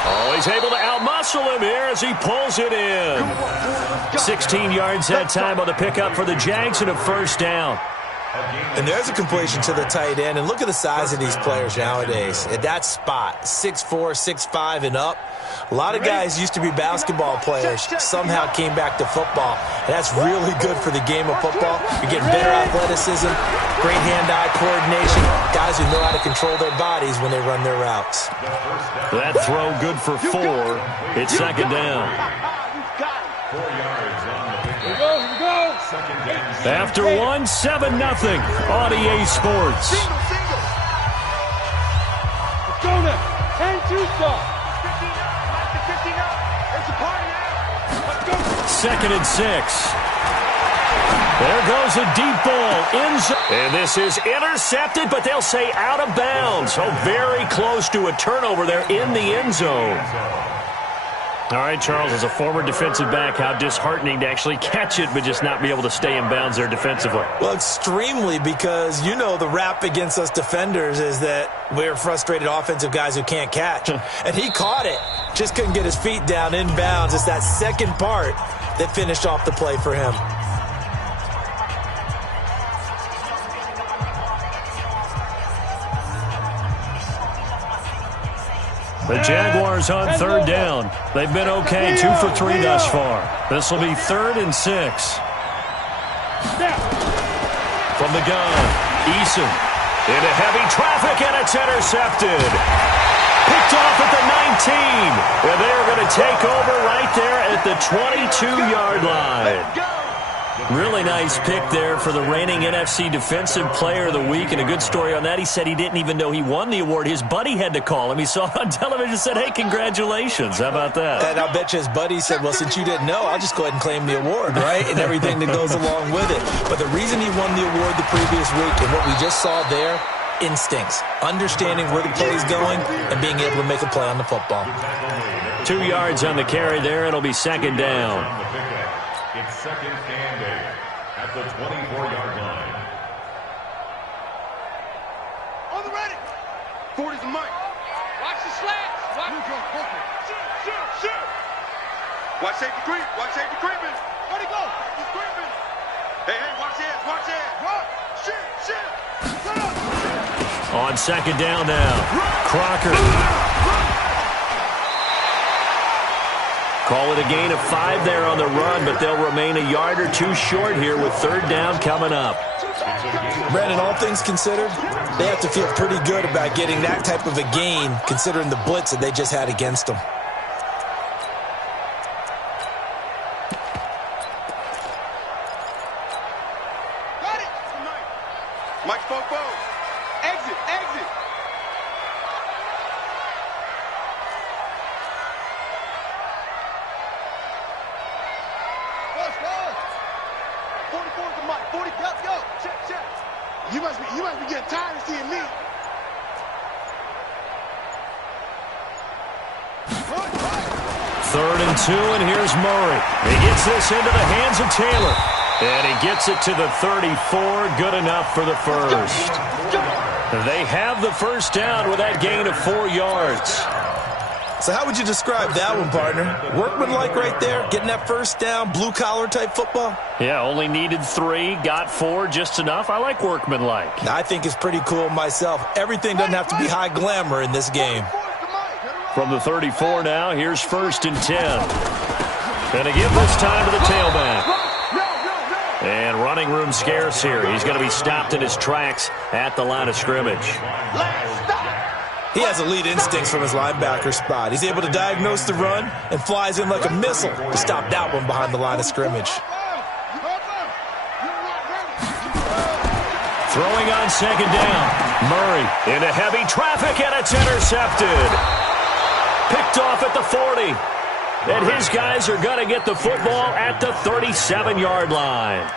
Oh, he's able to outmuscle him here as he pulls it in. 16 yards that time on the pickup for the Jags and a first down. And there's a completion to the tight end. And look at the size of these players nowadays. At that spot, 6'4", 6'5", and up. A lot of guys used to be basketball players, somehow came back to football. And that's really good for the game of football. You're getting better athleticism, great hand-eye coordination, guys who know how to control their bodies when they run their routes. That throw good for 4. It's 2nd down. 4 yards on the pickup. Here we go. After 1, 7-0 on EA Sports. Let's go now. 10-2 start. 15 up. It's a party now. Let's go. 2nd and 6. There goes a deep ball. And this is intercepted, but they'll say out of bounds. So very close to a turnover there in the end zone. All right, Charles, as a former defensive back, how disheartening to actually catch it but just not be able to stay in bounds there defensively. Well, extremely, because you know the rap against us defenders is that we're frustrated offensive guys who can't catch. And he caught it, just couldn't get his feet down in bounds. It's that second part that finished off the play for him. The Jaguars on 3rd down. They've been okay, 2 for 3 thus far. This will be 3rd and 6. From the gun, Eason into heavy traffic, and it's intercepted. Picked off at the 19. And they're going to take over right there at the 22-yard line. Really nice pick there for the reigning NFC Defensive Player of the Week, and a good story on that. He said he didn't even know he won the award. His buddy had to call him. He saw it on television and said, hey, congratulations. How about that? And I'll bet you his buddy said, well, since you didn't know, I'll just go ahead and claim the award, right? And everything that goes along with it. But the reason he won the award the previous week and what we just saw there, instincts, understanding where the play is going and being able to make a play on the football. 2 yards on the carry there. It'll be 2nd down. It's 2nd and 8 at the 24-yard line. On the ready. 40's the mic. Watch the slats. Shoot. Watch safety creep. Watch safety creeping. Where'd he go? He's creeping. Hey, watch this. Run. Shoot. On 2nd down now. Crocker. Call it a gain of 5 there on the run, but they'll remain a yard or 2 short here with 3rd down coming up. Brandon, all things considered, they have to feel pretty good about getting that type of a gain considering the blitz that they just had against them. Got it. Mike Popo. Exit. You must be getting tired of seeing me. Third and 2, and here's Murray. He gets this into the hands of Taylor. And he gets it to the 34. Good enough for the first. They have the first down with that gain of 4 yards. So how would you describe that one, partner? Workmanlike right there, getting that first down, blue-collar type football? Yeah, only needed 3, got 4, just enough. I like workmanlike. I think it's pretty cool myself. Everything doesn't have to be high glamour in this game. From the 34 now, here's 1st and 10. Going to give this time to the tailback. And running room scarce here. He's going to be stopped in his tracks at the line of scrimmage. He has elite instincts from his linebacker spot. He's able to diagnose the run and flies in like a missile to stop that one behind the line of scrimmage. Throwing on 2nd down. Murray into heavy traffic, and it's intercepted. Picked off at the 40. And his guys are going to get the football at the 37-yard line.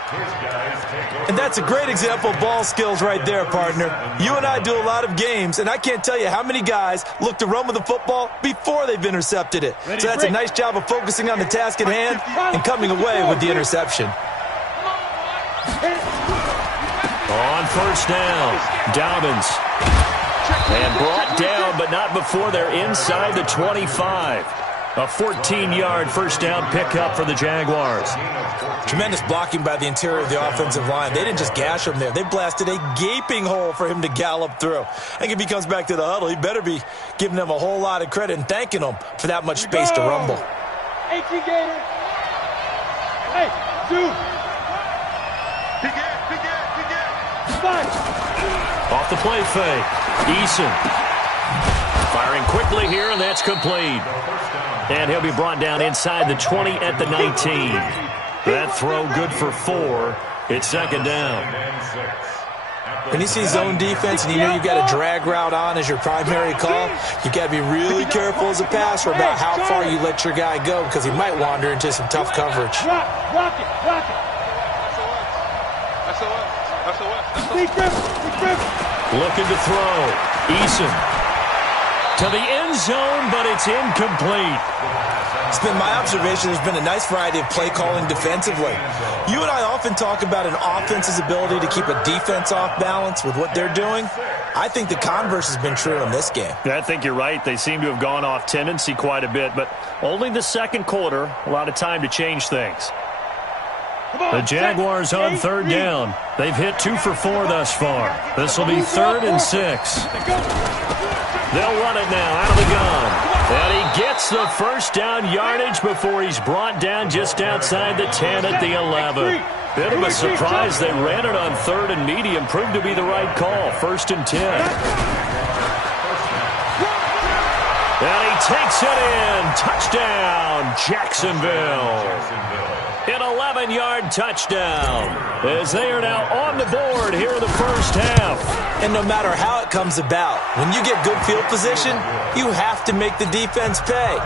And that's a great example of ball skills right there, partner. You and I do a lot of games, and I can't tell you how many guys look to run with the football before they've intercepted it. So that's a nice job of focusing on the task at hand and coming away with the interception. On 1st down, Dobbins. And brought down, but not before they're inside the 25. A 14-yard 1st down pickup for the Jaguars. Tremendous blocking by the interior of the offensive line. They didn't just gash him there. They blasted a gaping hole for him to gallop through. I think if he comes back to the huddle, he better be giving them a whole lot of credit and thanking them for that much space to rumble. Hey, Gator. Hey, dude. Off the play fake. Eason. Firing quickly here, and that's complete. And he'll be brought down inside the 20 at the 19. That throw good for 4. It's 2nd down. When you see zone defense and you know you've got a drag route on as your primary call, you got to be really careful as a passer about how far you let your guy go because he might wander into some tough coverage. Block it. Looking to throw. Eason. To the end zone, but it's incomplete. It's been my observation there's been a nice variety of play calling defensively. You and I often talk about an offense's ability to keep a defense off balance with what they're doing. I think the converse has been true in this game. Yeah, I think you're right. They seem to have gone off tendency quite a bit, but only the 2nd quarter, a lot of time to change things. The Jaguars on 3rd down. They've hit 2 for 4 thus far. This will be 3rd and 6. They'll run it now out of the gun. And he gets the 1st down yardage before he's brought down just outside the 10 at the 11. Bit of a surprise. They ran it on 3rd and medium. Proved to be the right call. 1st and 10. And he takes it in. Touchdown, Jacksonville. An 11-yard touchdown as they are now on the board here in the 1st half. And no matter how it comes about, when you get good field position, you have to make the defense pay.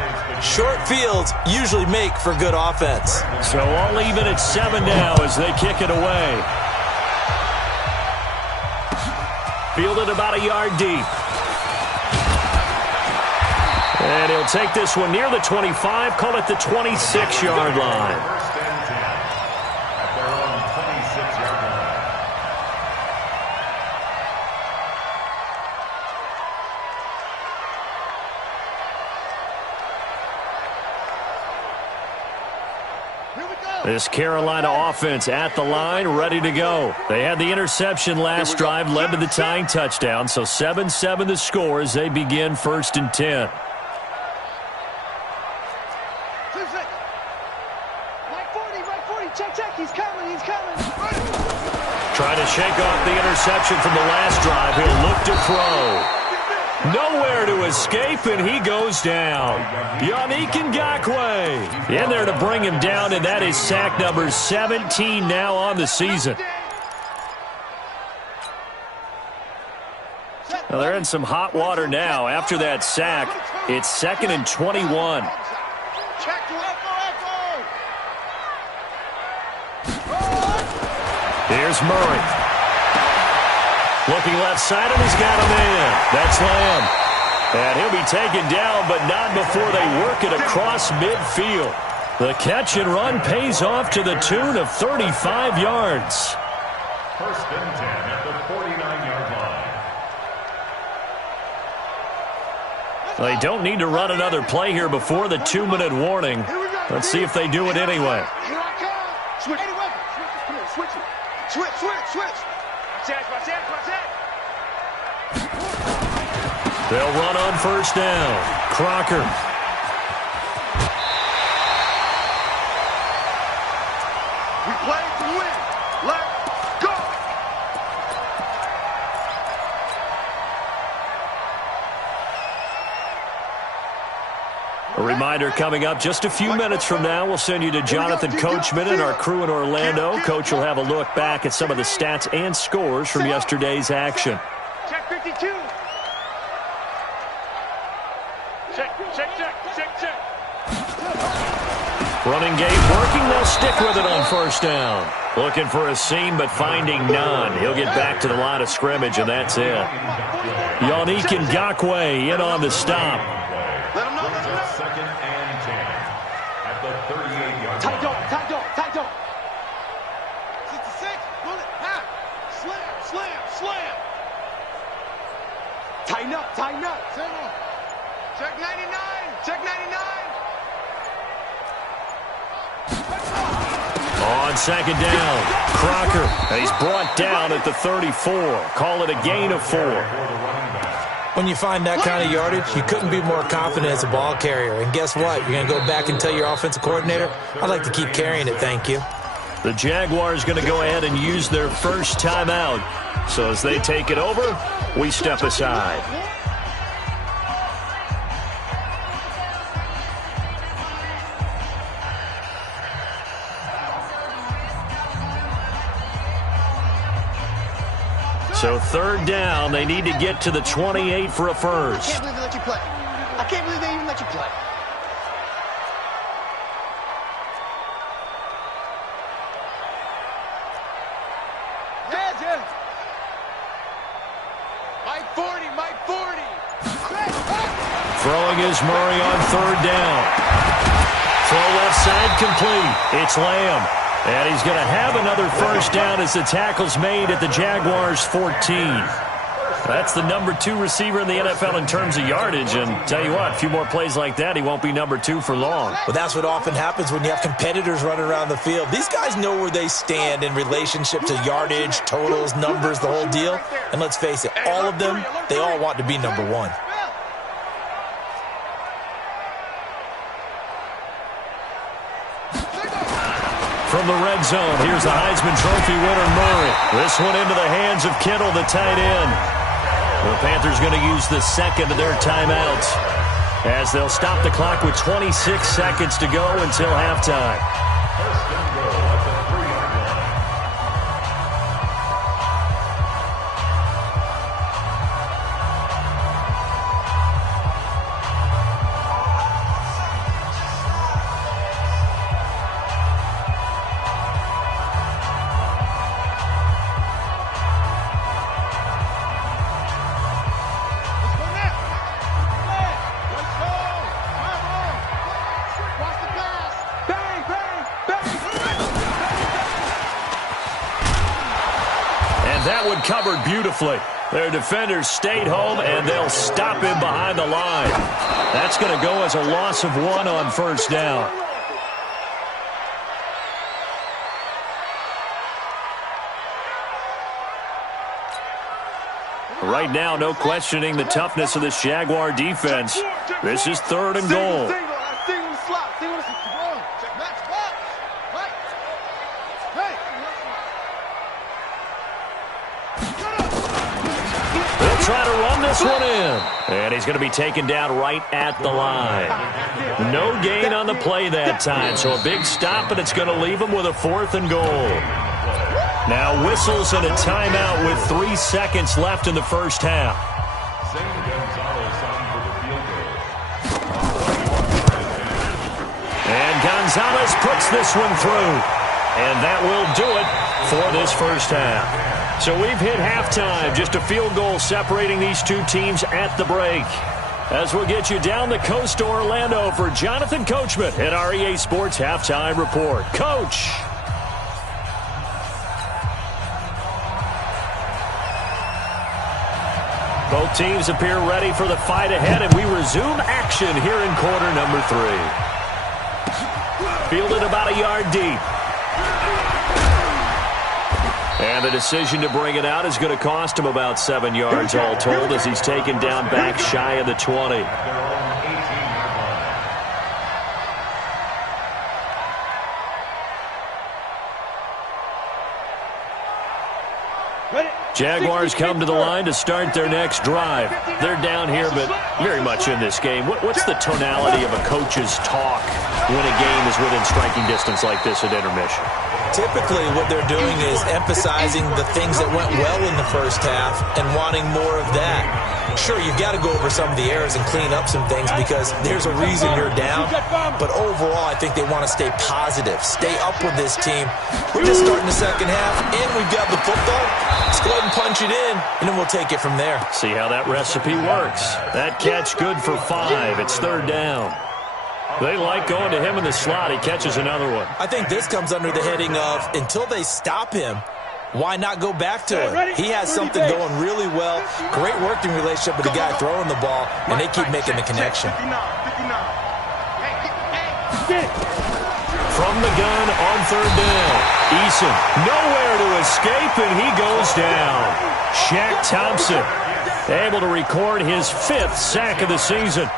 Short fields usually make for good offense. So all even at 7 now as they kick it away. Fielded about a yard deep. And he'll take this one near the 25, call it the 26-yard line. This Carolina offense at the line, ready to go. They had the interception last drive, led to the tying touchdown, so 7-7 the score as they begin 1st and 10. Trying to shake off the interception from the last drive. He'll look to throw. Nowhere to escape, and he goes down. Yannick Ngakoue in there to bring him down, and that is sack number 17 now on the season. Well, they're in some hot water now. After that sack, it's 2nd and 21. Here's Murray. Looking left side, and he's got a man. That's Lamb. And he'll be taken down, but not before they work it across midfield. The catch and run pays off to the tune of 35 yards. 1st and 10 at the 49-yard They don't need to run another play here before the 2-minute warning. Let's see if they do it anyway. Here I come. Switch. Come here, switch it. Switch. Watch that. They'll run on first down. Crocker. We play to win. Let's go. A reminder coming up just a few minutes from now. We'll send you to Jonathan Coachman and our crew in Orlando. Coach will have a look back at some of the stats and scores from yesterday's action. Check 52. Check. Running game working. They'll stick with it on first down. Looking for a seam, but finding none. He'll get back to the line of scrimmage, and that's it. Yannick Ngakoue in on the stop. Let him know. Second and 10 at the 38-yard line. Tight dog. 66. Pull it. Half. Slam. Tighten up. Check 99. On second down, Crocker, and he's brought down at the 34. Call it a gain of 4. When you find that kind of yardage, you couldn't be more confident as a ball carrier. And guess what? You're going to go back and tell your offensive coordinator, I'd like to keep carrying it, thank you. The Jaguars going to go ahead and use their first timeout. So as they take it over, we step aside. So third down, they need to get to the 28 for a first. I can't believe they let you play. I can't believe they even let you play. Yeah. Mike 40. Throwing is Murray on third down. Throw left side complete. It's Lamb. And he's going to have another first down as the tackle's made at the Jaguars' 14. That's the number 2 receiver in the NFL in terms of yardage. And tell you what, a few more plays like that, he won't be number 2 for long. Well, that's what often happens when you have competitors running around the field. These guys know where they stand in relationship to yardage, totals, numbers, the whole deal. And let's face it, all of them, they all want to be number 1. From the red zone, here's the Heisman Trophy winner, Murray. This one into the hands of Kittle, the tight end. The Panthers going to use the second of their timeouts as they'll stop the clock with 26 seconds to go until halftime. First and goal at the 3-yard line. That one covered beautifully. Their defenders stayed home, and they'll stop him behind the line. That's going to go as a loss of 1 on first down. Right now, no questioning the toughness of this Jaguar defense. This is third and goal. Try to run this one in. And he's going to be taken down right at the line. No gain on the play that time, so a big stop, and it's going to leave him with a 4th and goal. Now whistles and a timeout with 3 seconds left in the first half. And Gonzalez puts this one through. And that will do it for this first half. So we've hit halftime, just a field goal separating these two teams at the break. As we'll get you down the coast to Orlando for Jonathan Coachman at our EA Sports Halftime Report. Coach. Both teams appear ready for the fight ahead, and we resume action here in quarter number 3. Fielded about a yard deep. And the decision to bring it out is going to cost him about 7 yards all told as he's taken down back shy of the 20. Jaguars come to the line to start their next drive. They're down here, but very much in this game. What's the tonality of a coach's talk when a game is within striking distance like this at intermission? Typically, what they're doing is emphasizing the things that went well in the first half and wanting more of that. Sure, you've got to go over some of the errors and clean up some things because there's a reason you're down. But overall, I think they want to stay positive, stay up with this team. We're just starting the second half, and we've got the football. Let's go ahead and punch it in, and then we'll take it from there. See how that recipe works. That catch good for 5. It's third down. They like going to him in the slot. He catches another one. I think this comes under the heading of until they stop him, why not go back to it? He has something going really well. Great working relationship with the guy throwing the ball, and they keep making the connection. From the gun on third down. Eason nowhere to escape, and he goes down. Shaq Thompson able to record his 5th sack of the season.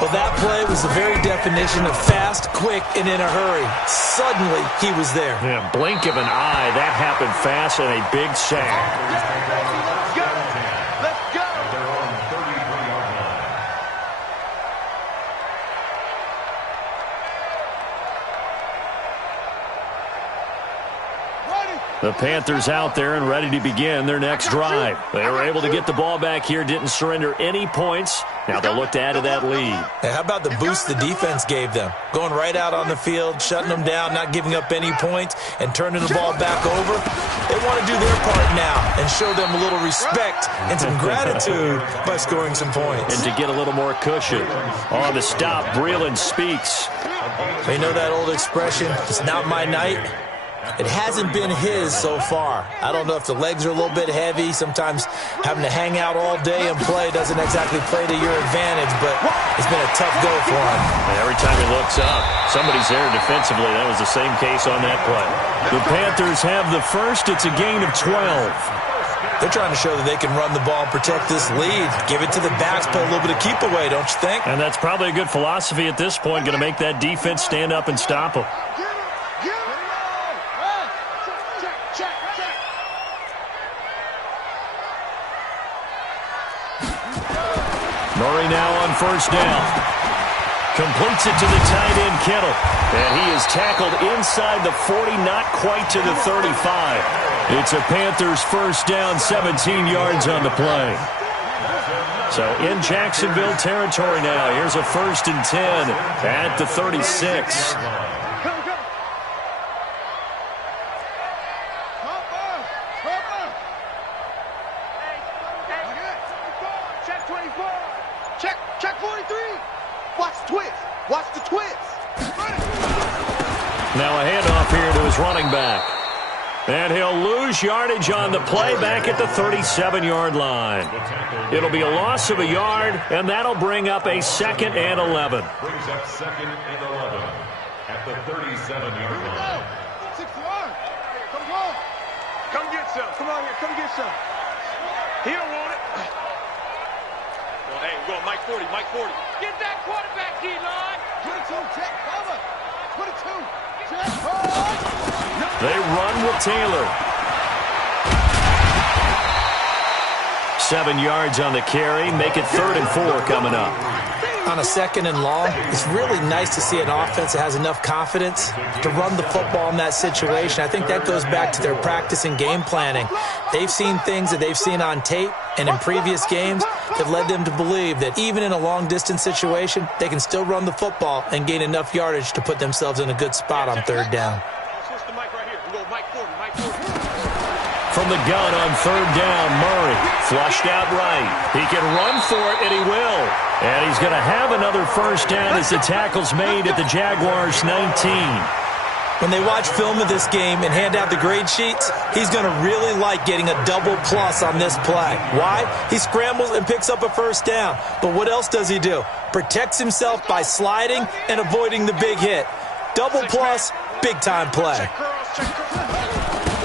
Well, that play was the very definition of fast, quick, and in a hurry. Suddenly, he was there. Yeah, blink of an eye. That happened fast and a big sack. Let's go. Let's go. The Panthers out there and ready to begin their next drive. They were able to get the ball back here, didn't surrender any points. Now they'll look to add to that lead. Hey, how about the boost the defense gave them? Going right out on the field, shutting them down, not giving up any points, and turning the ball back over. They want to do their part now and show them a little respect and some gratitude by scoring some points. And to get a little more cushion. On the stop, Breeland speaks. You know that old expression, it's not my night? It hasn't been his so far. I don't know if the legs are a little bit heavy. Sometimes having to hang out all day and play doesn't exactly play to your advantage, but it's been a tough go for him. And every time he looks up, somebody's there defensively. That was the same case on that play. The Panthers have the first. It's a gain of 12. They're trying to show that they can run the ball and protect this lead. Give it to the backs, play a little bit of keep away, don't you think? And that's probably a good philosophy at this point, going to make that defense stand up and stop them. Murray now on first down. Completes it to the tight end, Kittle. And he is tackled inside the 40, not quite to the 35. It's a Panthers first down, 17 yards on the play. So in Jacksonville territory now. Here's a 1st and 10 at the 36. Check 43. Watch the twist. Watch the twist. Now a handoff here to his running back. And he'll lose yardage on the play back at the 37-yard line. It'll be a loss of a yard, and that'll bring up a 2nd and 11. Brings up 2nd and 11 at the 37-yard line. 6-1. Come on. Come get some. Come on here. Come get some. He don't want it. Well, hey, we're going Mike 40. Mike 40. Get that quarterback, D-line. 22. Check. Cover. 22. Check. They run with Taylor. 7 yards on the carry. Make it 3rd and 4 coming up. On a 2nd and long, it's really nice to see an offense that has enough confidence to run the football in that situation. I think that goes back to their practice and game planning. They've seen things that they've seen on tape and in previous games that led them to believe that even in a long-distance situation, they can still run the football and gain enough yardage to put themselves in a good spot on 3rd down. From the gun on 3rd down, Murray flushed out right. He can run for it, and he will. And he's going to have another first down as the tackle's made at the Jaguars' 19. When they watch film of this game and hand out the grade sheets, he's going to really like getting a double plus on this play. Why? He scrambles and picks up a first down. But what else does he do? Protects himself by sliding and avoiding the big hit. Double plus, big-time play.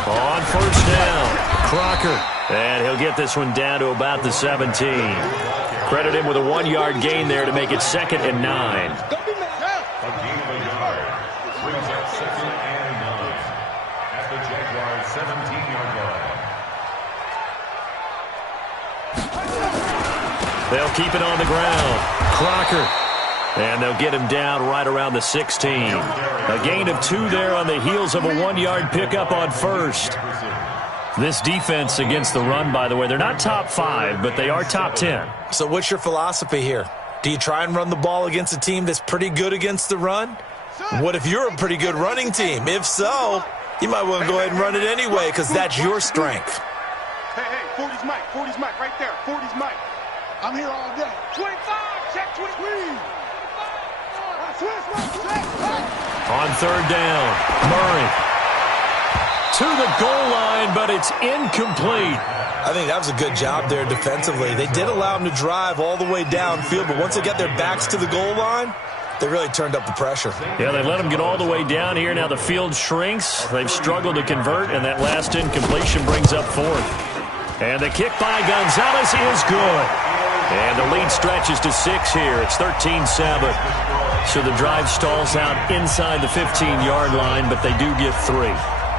On first down, Crocker. And he'll get this one down to about the 17. Credit him with a 1-yard gain there to make it 2nd and 9. A gain of a yard. Brings up 2nd and 9 at the Jaguars' 17-yard line. They'll keep it on the ground. Crocker. And they'll get him down right around the 16. A gain of 2 there on the heels of a 1-yard pickup on first. This defense against the run, by the way, they're not top 5, but they are top 10. So what's your philosophy here? Do you try and run the ball against a team that's pretty good against the run? What if you're a pretty good running team? If so, you might want to go ahead and run it anyway because that's your strength. Hey, 40's Mike. 40's Mike right there. 40's Mike. I'm here all day. 25. Check 23. On third down, Murray. To the goal line, but it's incomplete. I think that was a good job there defensively. They did allow him to drive all the way downfield, but once they got their backs to the goal line, they really turned up the pressure. Yeah, they let him get all the way down here. Now the field shrinks. They've struggled to convert, and that last incompletion brings up 4th. And the kick by Gonzalez is good. And the lead stretches to 6 here. It's 13-7. So the drive stalls out inside the 15-yard line, but they do get 3.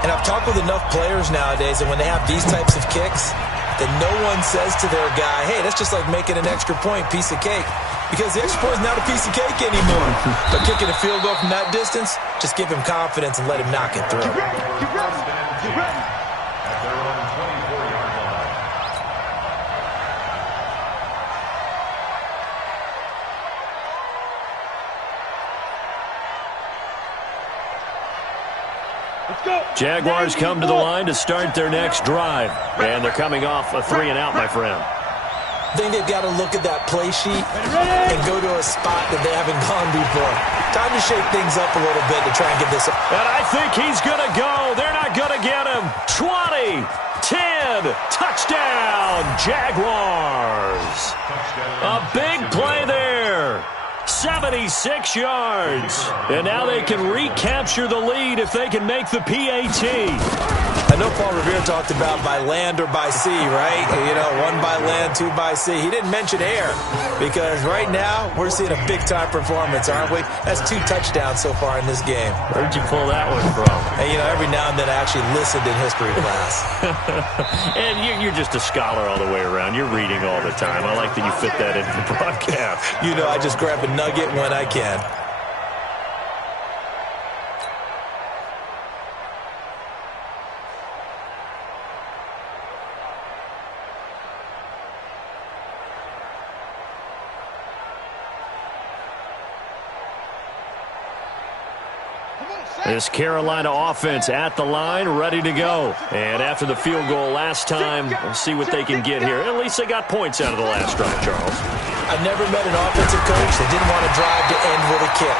And I've talked with enough players nowadays, and when they have these types of kicks, then no one says to their guy, hey, that's just like making an extra point, piece of cake. Because the extra point is not a piece of cake anymore. But kicking a field goal from that distance, just give him confidence and let him knock it through. Get ready. At their own 24-yard line. Jaguars come to the line to start their next drive. And they're coming off a 3-and-out, my friend. I think they've got to look at that play sheet and go to a spot that they haven't gone before. Time to shake things up a little bit to try and get this. And I think he's going to go. They're not going to get him. 20, 10, touchdown, Jaguars. A big play there. 76 yards. And now they can recapture the lead if they can make the PAT. I know Paul Revere talked about by land or by sea, right? You know, 1 by land, 2 by sea. He didn't mention air because right now we're seeing a big-time performance, aren't we? That's 2 touchdowns so far in this game. Where'd you pull that one from? And, you know, every now and then I actually listened in history class. And you're just a scholar all the way around. You're reading all the time. I like that you fit that into the broadcast. You know, I just grab a nugget when I can. This Carolina offense at the line, ready to go. And after the field goal last time, we'll see what they can get here. At least they got points out of the last drive, Charles. I've never met an offensive coach that didn't want to drive to end with a kick.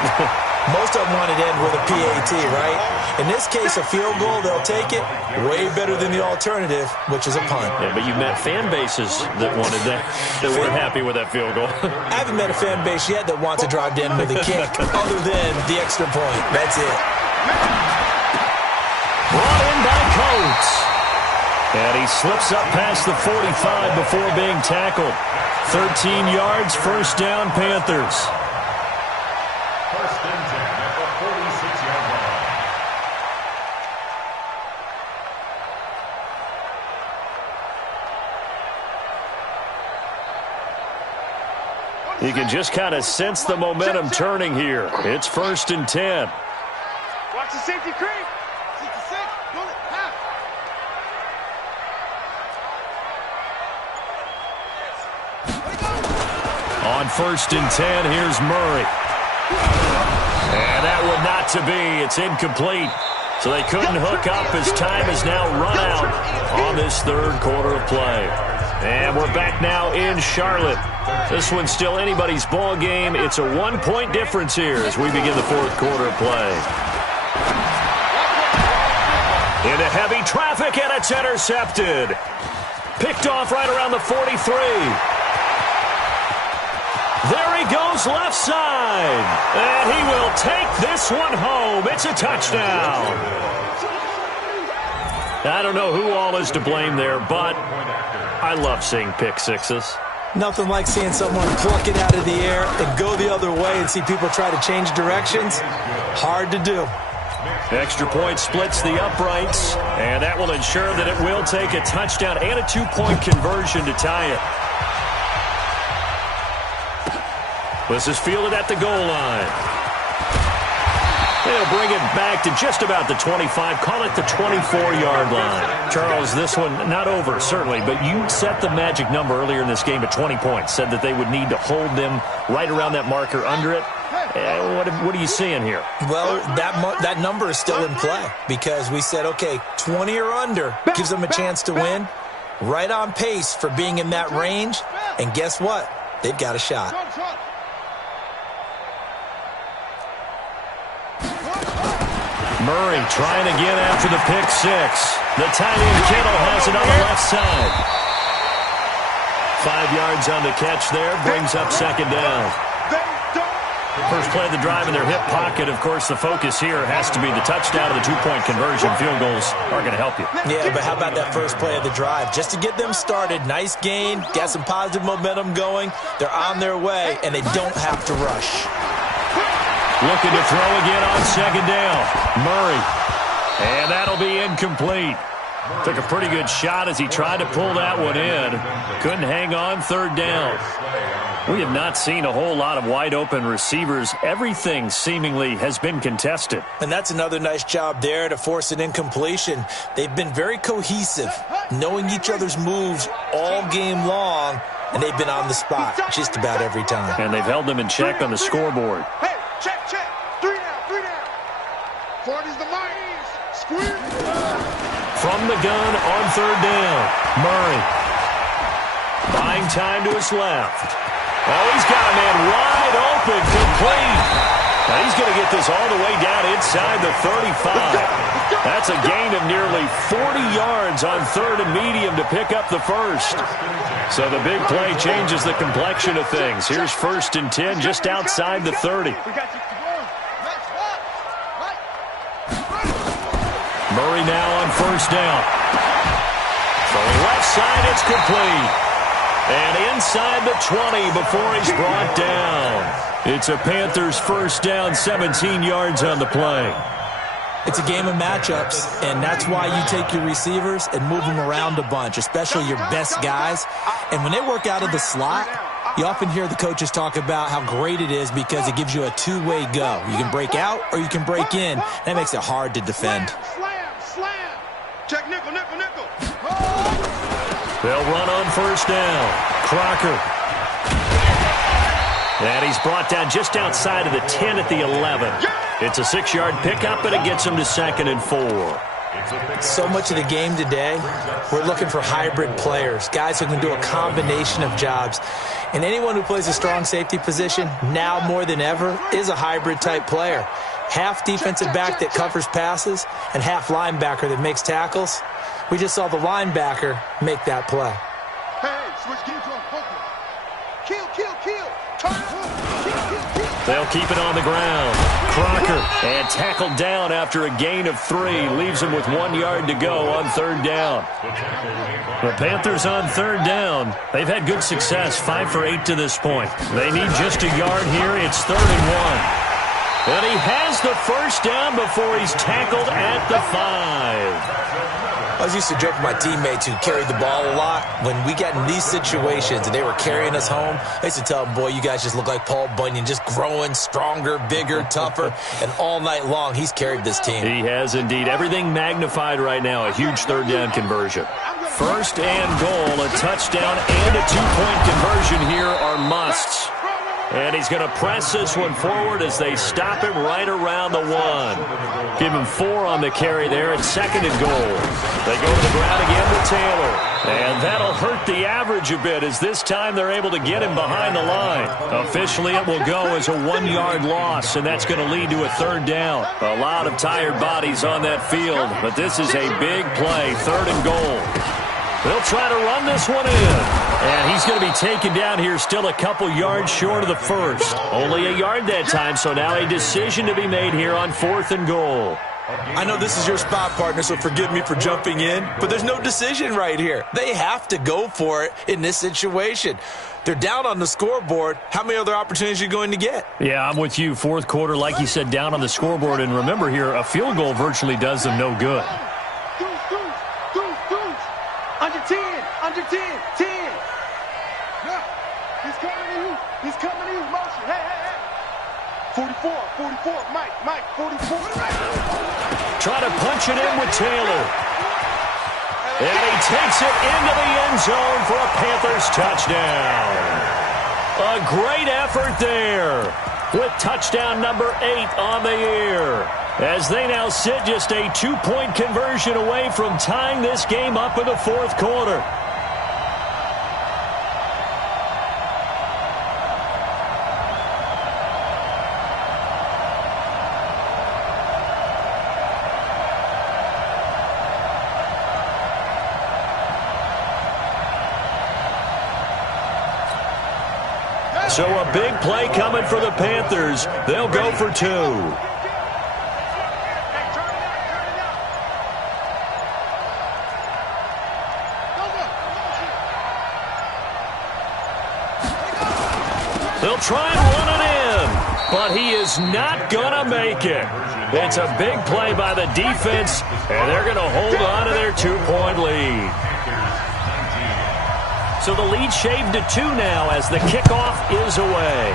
Most of them wanted to end with a PAT, right? In this case, a field goal, they'll take it. Way better than the alternative, which is a punt. Yeah, but you've met fan bases that wanted that weren't happy with that field goal. I haven't met a fan base yet that wants to drive to end with a kick other than the extra point. That's it. Brought in by Coates. And he slips up past the 45 before being tackled. 13 yards, first down, Panthers. First and 10 at the 46-yard line. You can just kind of sense the momentum turning here. It's first and 10. Watch the safety creep. 66. Bullet. Half. On first and 10, here's Murray. And that would not to be. It's incomplete. So they couldn't hook up as time is now run out on this third quarter of play. And we're back now in Charlotte. This one's still anybody's ball game. It's a 1-point difference here as we begin the fourth quarter of play. Into heavy traffic, and it's intercepted. Picked off right around the 43. There he goes left side. And he will take this one home. It's a touchdown. I don't know who all is to blame there, but I love seeing pick sixes. Nothing like seeing someone pluck it out of the air and go the other way and see people try to change directions. Hard to do. Extra point splits the uprights, and that will ensure that it will take a touchdown and a 2-point conversion to tie it. This is fielded at the goal line. They'll bring it back to just about the 25, call it the 24-yard line. Charles, this one not over, certainly, but you set the magic number earlier in this game at 20 points, said that they would need to hold them right around that marker under it. What are you seeing here? Well, that number is still in play because we said, okay, 20 or under gives them a chance to win. Right on pace for being in that range, and guess what? They've got a shot. Murray trying again after the pick six. The tight end Kittle has it on the left side. 5 yards on the catch there, brings up second down. First play of the drive in their hip pocket. Of course, the focus here has to be the touchdown of the 2-point conversion. Field goals are going to help you. Yeah, but how about that first play of the drive? Just to get them started, nice gain, got some positive momentum going. They're on their way, and they don't have to rush. Looking to throw again on second down. Murray. And that'll be incomplete. Took a pretty good shot as he tried to pull that one in. Couldn't hang on third down. We have not seen a whole lot of wide-open receivers. Everything seemingly has been contested. And that's another nice job there to force an incompletion. They've been very cohesive, knowing each other's moves all game long, and they've been on the spot just about every time. And they've held them in check on the scoreboard. Hey, check. 3 down. 40's the mark. Squeeze. From the gun on third down, Murray. Buying time to his left. Oh, he's got a man wide open, complete. Now he's going to get this all the way down inside the 35. That's a gain of nearly 40 yards on third and medium to pick up the first. So the big play changes the complexion of things. Here's 1st and 10 just outside the 30. Murray now on first down. From the left side, it's complete. And inside the 20 before he's brought down. It's a Panthers first down, 17 yards on the play. It's a game of matchups, and that's why you take your receivers and move them around a bunch, especially your best guys. And when they work out of the slot, you often hear the coaches talk about how great it is because it gives you a two-way go. You can break out or you can break in. That makes it hard to defend. Slam. Check nickel. They'll run on first down. Crocker. And he's brought down just outside of the 10 at the 11. It's a 6-yard pickup, and it gets him to 2nd and 4. So much of the game today, we're looking for hybrid players, guys who can do a combination of jobs. And anyone who plays a strong safety position, now more than ever, is a hybrid-type player. Half defensive back that covers passes and half linebacker that makes tackles. We just saw the linebacker make that play. Hey, switch gear to a poker. Kill. They'll keep it on the ground. Crocker, and tackled down after a gain of 3. Leaves him with 1 yard to go on third down. The Panthers on third down. They've had good success, 5 for 8 to this point. They need just a yard here. It's 3rd and 1. And he has the first down before he's tackled at the 5. I was used to joke with my teammates who carried the ball a lot. When we got in these situations and they were carrying us home, I used to tell them, boy, you guys just look like Paul Bunyan, just growing stronger, bigger, tougher. And all night long, he's carried this team. He has indeed. Everything magnified right now. A huge third down conversion. 1st and goal, a touchdown and a 2-point conversion here are musts. And he's going to press this one forward as they stop him right around the 1. Give him 4 on the carry there at 2nd and goal. They go to the ground again with Taylor. And that'll hurt the average a bit as this time they're able to get him behind the line. Officially, it will go as a 1-yard loss, and that's going to lead to a 3rd down. A lot of tired bodies on that field, but this is a big play, 3rd and goal. They'll try to run this one in. And he's going to be taken down here still a couple yards short of the 1st. Only a yard that time, so now a decision to be made here on 4th and goal. I know this is your spot, partner, so forgive me for jumping in, but there's no decision right here. They have to go for it in this situation. They're down on the scoreboard. How many other opportunities are you going to get? Yeah, I'm with you. 4th quarter, like you said, down on the scoreboard. And remember here, a field goal virtually does them no good. Under 10, 10. Yeah. He's coming to you, motion. Hey. 44, Mike, 44. Try to punch it in with Taylor. And he takes it into the end zone for a Panthers touchdown. A great effort there with touchdown number 8 on the year. As they now sit just a 2-point conversion away from tying this game up in the 4th quarter. So a big play coming for the Panthers. They'll go for 2. They'll try and run it in, but he is not going to make it. It's a big play by the defense, and they're going to hold on to their 2-point lead. So the lead shaved to 2 now as the kickoff is away.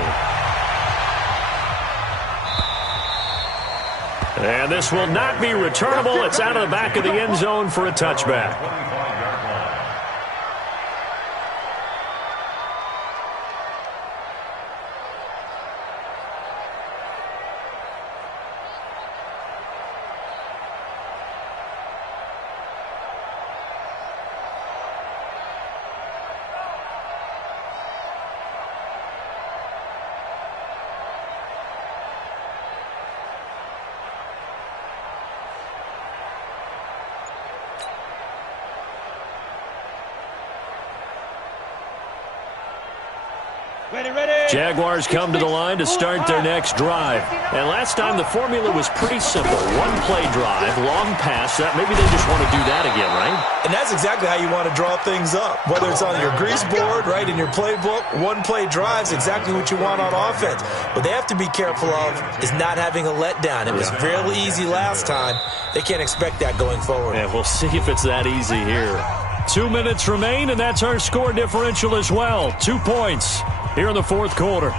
And this will not be returnable. It's out of the back of the end zone for a touchback. Jaguars come to the line to start their next drive. And last time the formula was pretty simple. 1-play drive, long pass. Maybe they just want to do that again, right? And that's exactly how you want to draw things up. Whether it's on your grease board, right, in your playbook, 1-play drive's exactly what you want on offense. What they have to be careful of is not having a letdown. It was real easy last time. They can't expect that going forward. Yeah, we'll see if it's that easy here. 2 minutes remain, and that's our score differential as well. 2 points here in the 4th quarter.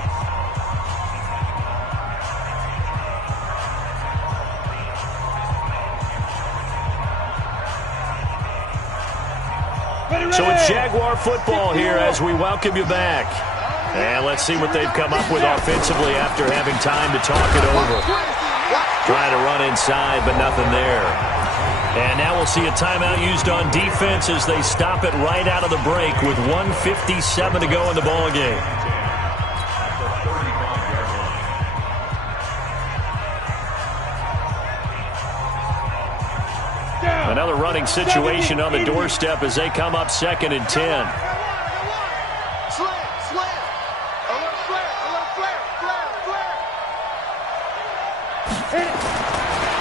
So it's Jaguar football here as we welcome you back. And let's see what they've come up with offensively after having time to talk it over. Trying to run inside, but nothing there. And now we'll see a timeout used on defense as they stop it right out of the break with 1:57 to go in the ballgame. Another running situation on the doorstep as they come up 2nd and 10.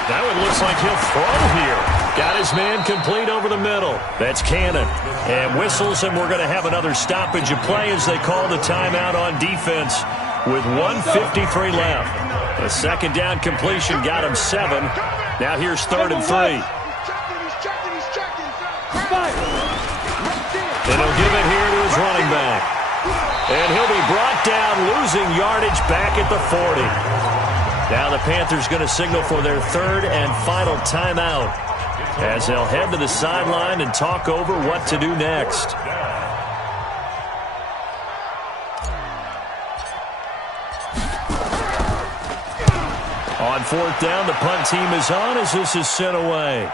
That one looks like he'll throw here. Got his man complete over the middle. That's Cannon. And whistles, and we're going to have another stoppage of play as they call the timeout on defense with 1:53 left. A 2nd down completion got him 7. Now here's 3rd and 3. And he'll give it here to his running back. And he'll be brought down, losing yardage back at the 40. Now the Panthers going to signal for their 3rd and final timeout as they'll head to the sideline and talk over what to do next. On fourth down, the punt team is on as this is sent away.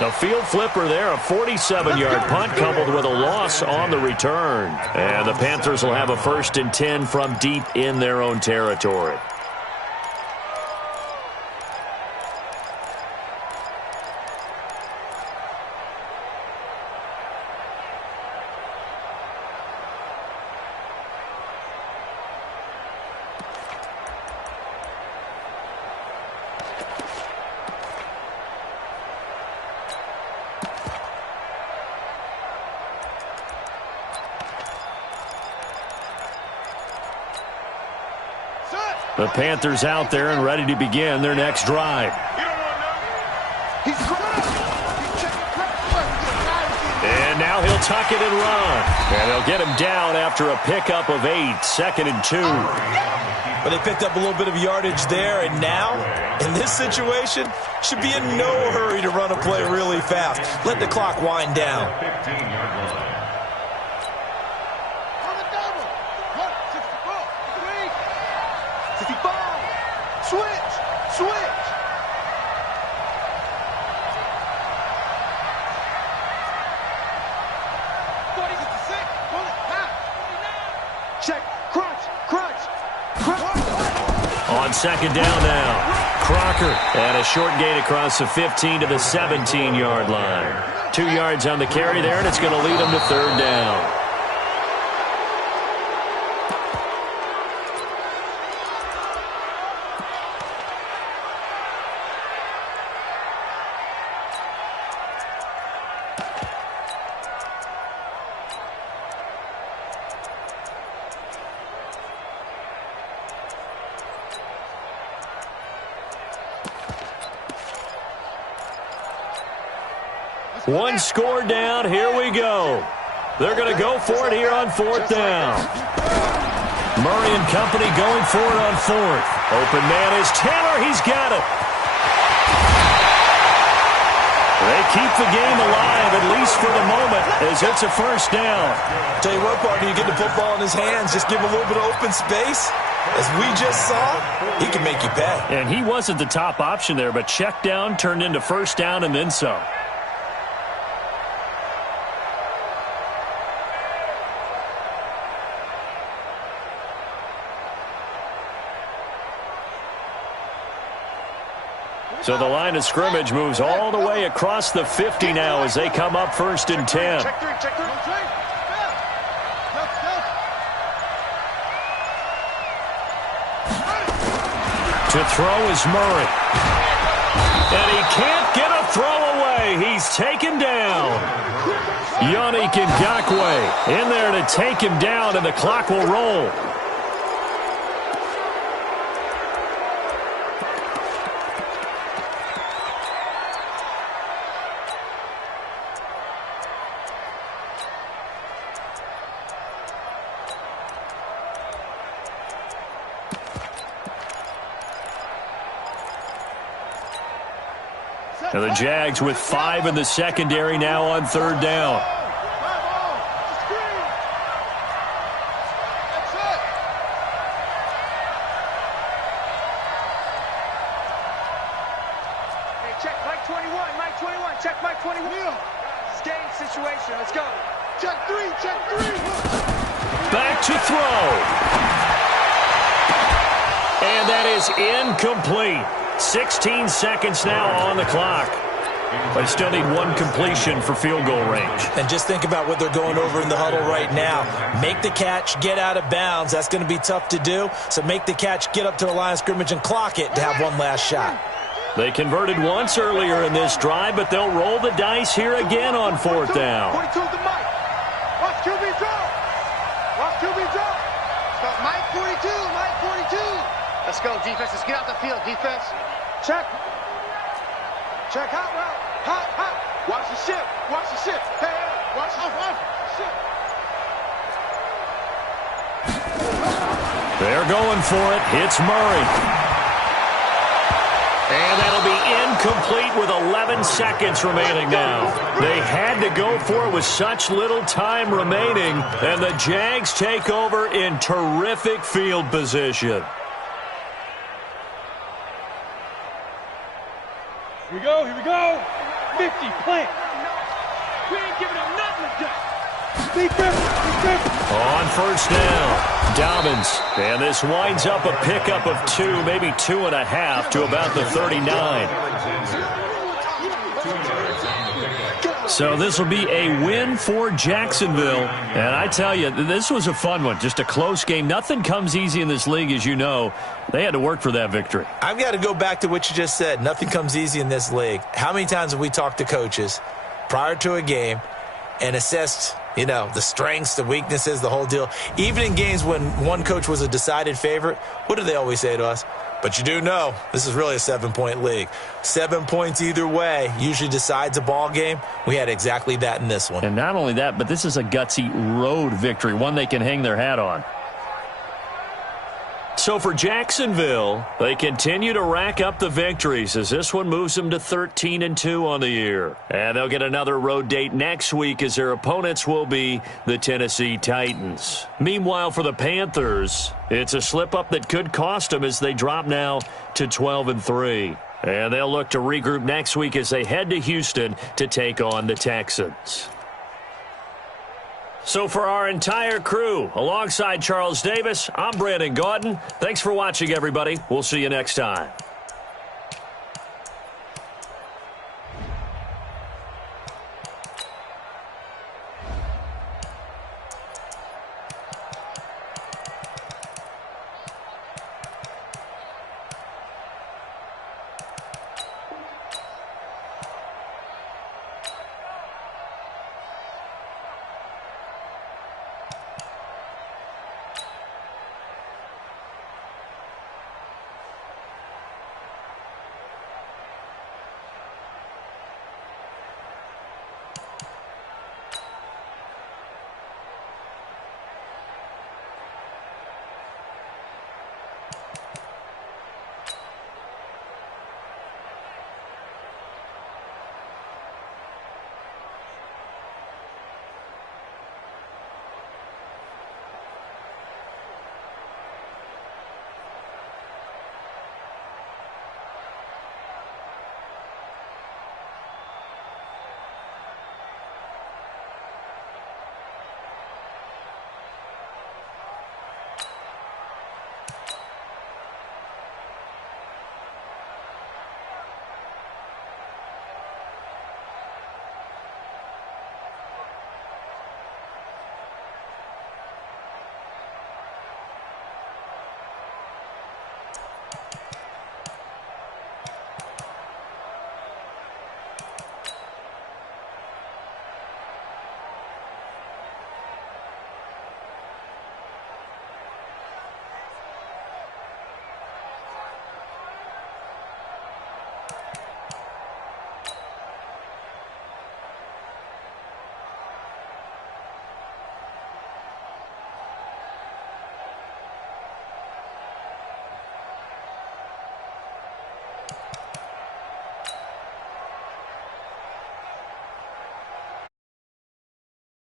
The field flipper there, a 47-yard punt coupled with a loss on the return. And the Panthers will have a 1st and 10 from deep in their own territory. The Panthers out there and ready to begin their next drive. And now he'll tuck it and run. And they'll get him down after a pickup of 8, 2nd and 2. But they picked up a little bit of yardage there, and now, in this situation, should be in no hurry to run a play really fast. Let the clock wind down. 15-yard line. On second down now, Crocker, and a short gain across the 15 to the 17-yard line. 2 yards on the carry there, and it's going to lead them to 3rd down. One score down. Here we go. They're going to go for it here on 4th down. Murray and company going for it on 4th. Open man is Taylor. He's got it. They keep the game alive, at least for the moment, as it's a 1st down. Tell you what, partner, you get the football in his hands, just give him a little bit of open space. As we just saw, he can make you pay. And he wasn't the top option there, but check down turned into 1st down and then some. So the line of scrimmage moves all the way across the 50 now as they come up 1st and 10. Check three. To throw is Murray. And he can't get a throw away. He's taken down. Yannick Ngakoue in there to take him down, and the clock will roll. And the Jags with 5 in the secondary now on 3rd down. Hey, check Mike 21. Check Mike 21. It's game situation. Let's go. Check 3. Back to throw. And that is incomplete. 16 seconds now on the clock. They still need 1 completion for field goal range. And just think about what they're going over in the huddle right now. Make the catch, get out of bounds. That's going to be tough to do. So make the catch, get up to the line of scrimmage, and clock it to have one last shot. They converted once earlier in this drive, but they'll roll the dice here again on 4th down. 42 to Mike. Watch QB draw. Stop Mike 42. Let's go, defense. Let's get out the field, defense. Check hot route. Hot. Watch the ship. Hey, watch the ship. They're going for it. It's Murray. And that'll be incomplete with 11 seconds remaining now. They had to go for it with such little time remaining, and the Jags take over in terrific field position. Here we go, here we go. 50, plant. We ain't giving up nothing today. On first down, Dobbins. And this winds up a pickup of 2, maybe 2.5 to about the 39. So this will be a win for Jacksonville. And I tell you, this was a fun one. Just a close game. Nothing comes easy in this league, as you know. They had to work for that victory. I've got to go back to what you just said. Nothing comes easy in this league. How many times have we talked to coaches prior to a game and assessed, the strengths, the weaknesses, the whole deal? Even in games when one coach was a decided favorite, what do they always say to us? But you do know this is really a 7-point league. 7 points either way usually decides a ball game. We had exactly that in this one. And not only that, but this is a gutsy road victory, one they can hang their hat on. So for Jacksonville, they continue to rack up the victories as this one moves them to 13-2 on the year. And they'll get another road date next week as their opponents will be the Tennessee Titans. Meanwhile, for the Panthers, it's a slip-up that could cost them as they drop now to 12-3. And they'll look to regroup next week as they head to Houston to take on the Texans. So for our entire crew, alongside Charles Davis, I'm Brandon Gaudin. Thanks for watching, everybody. We'll see you next time.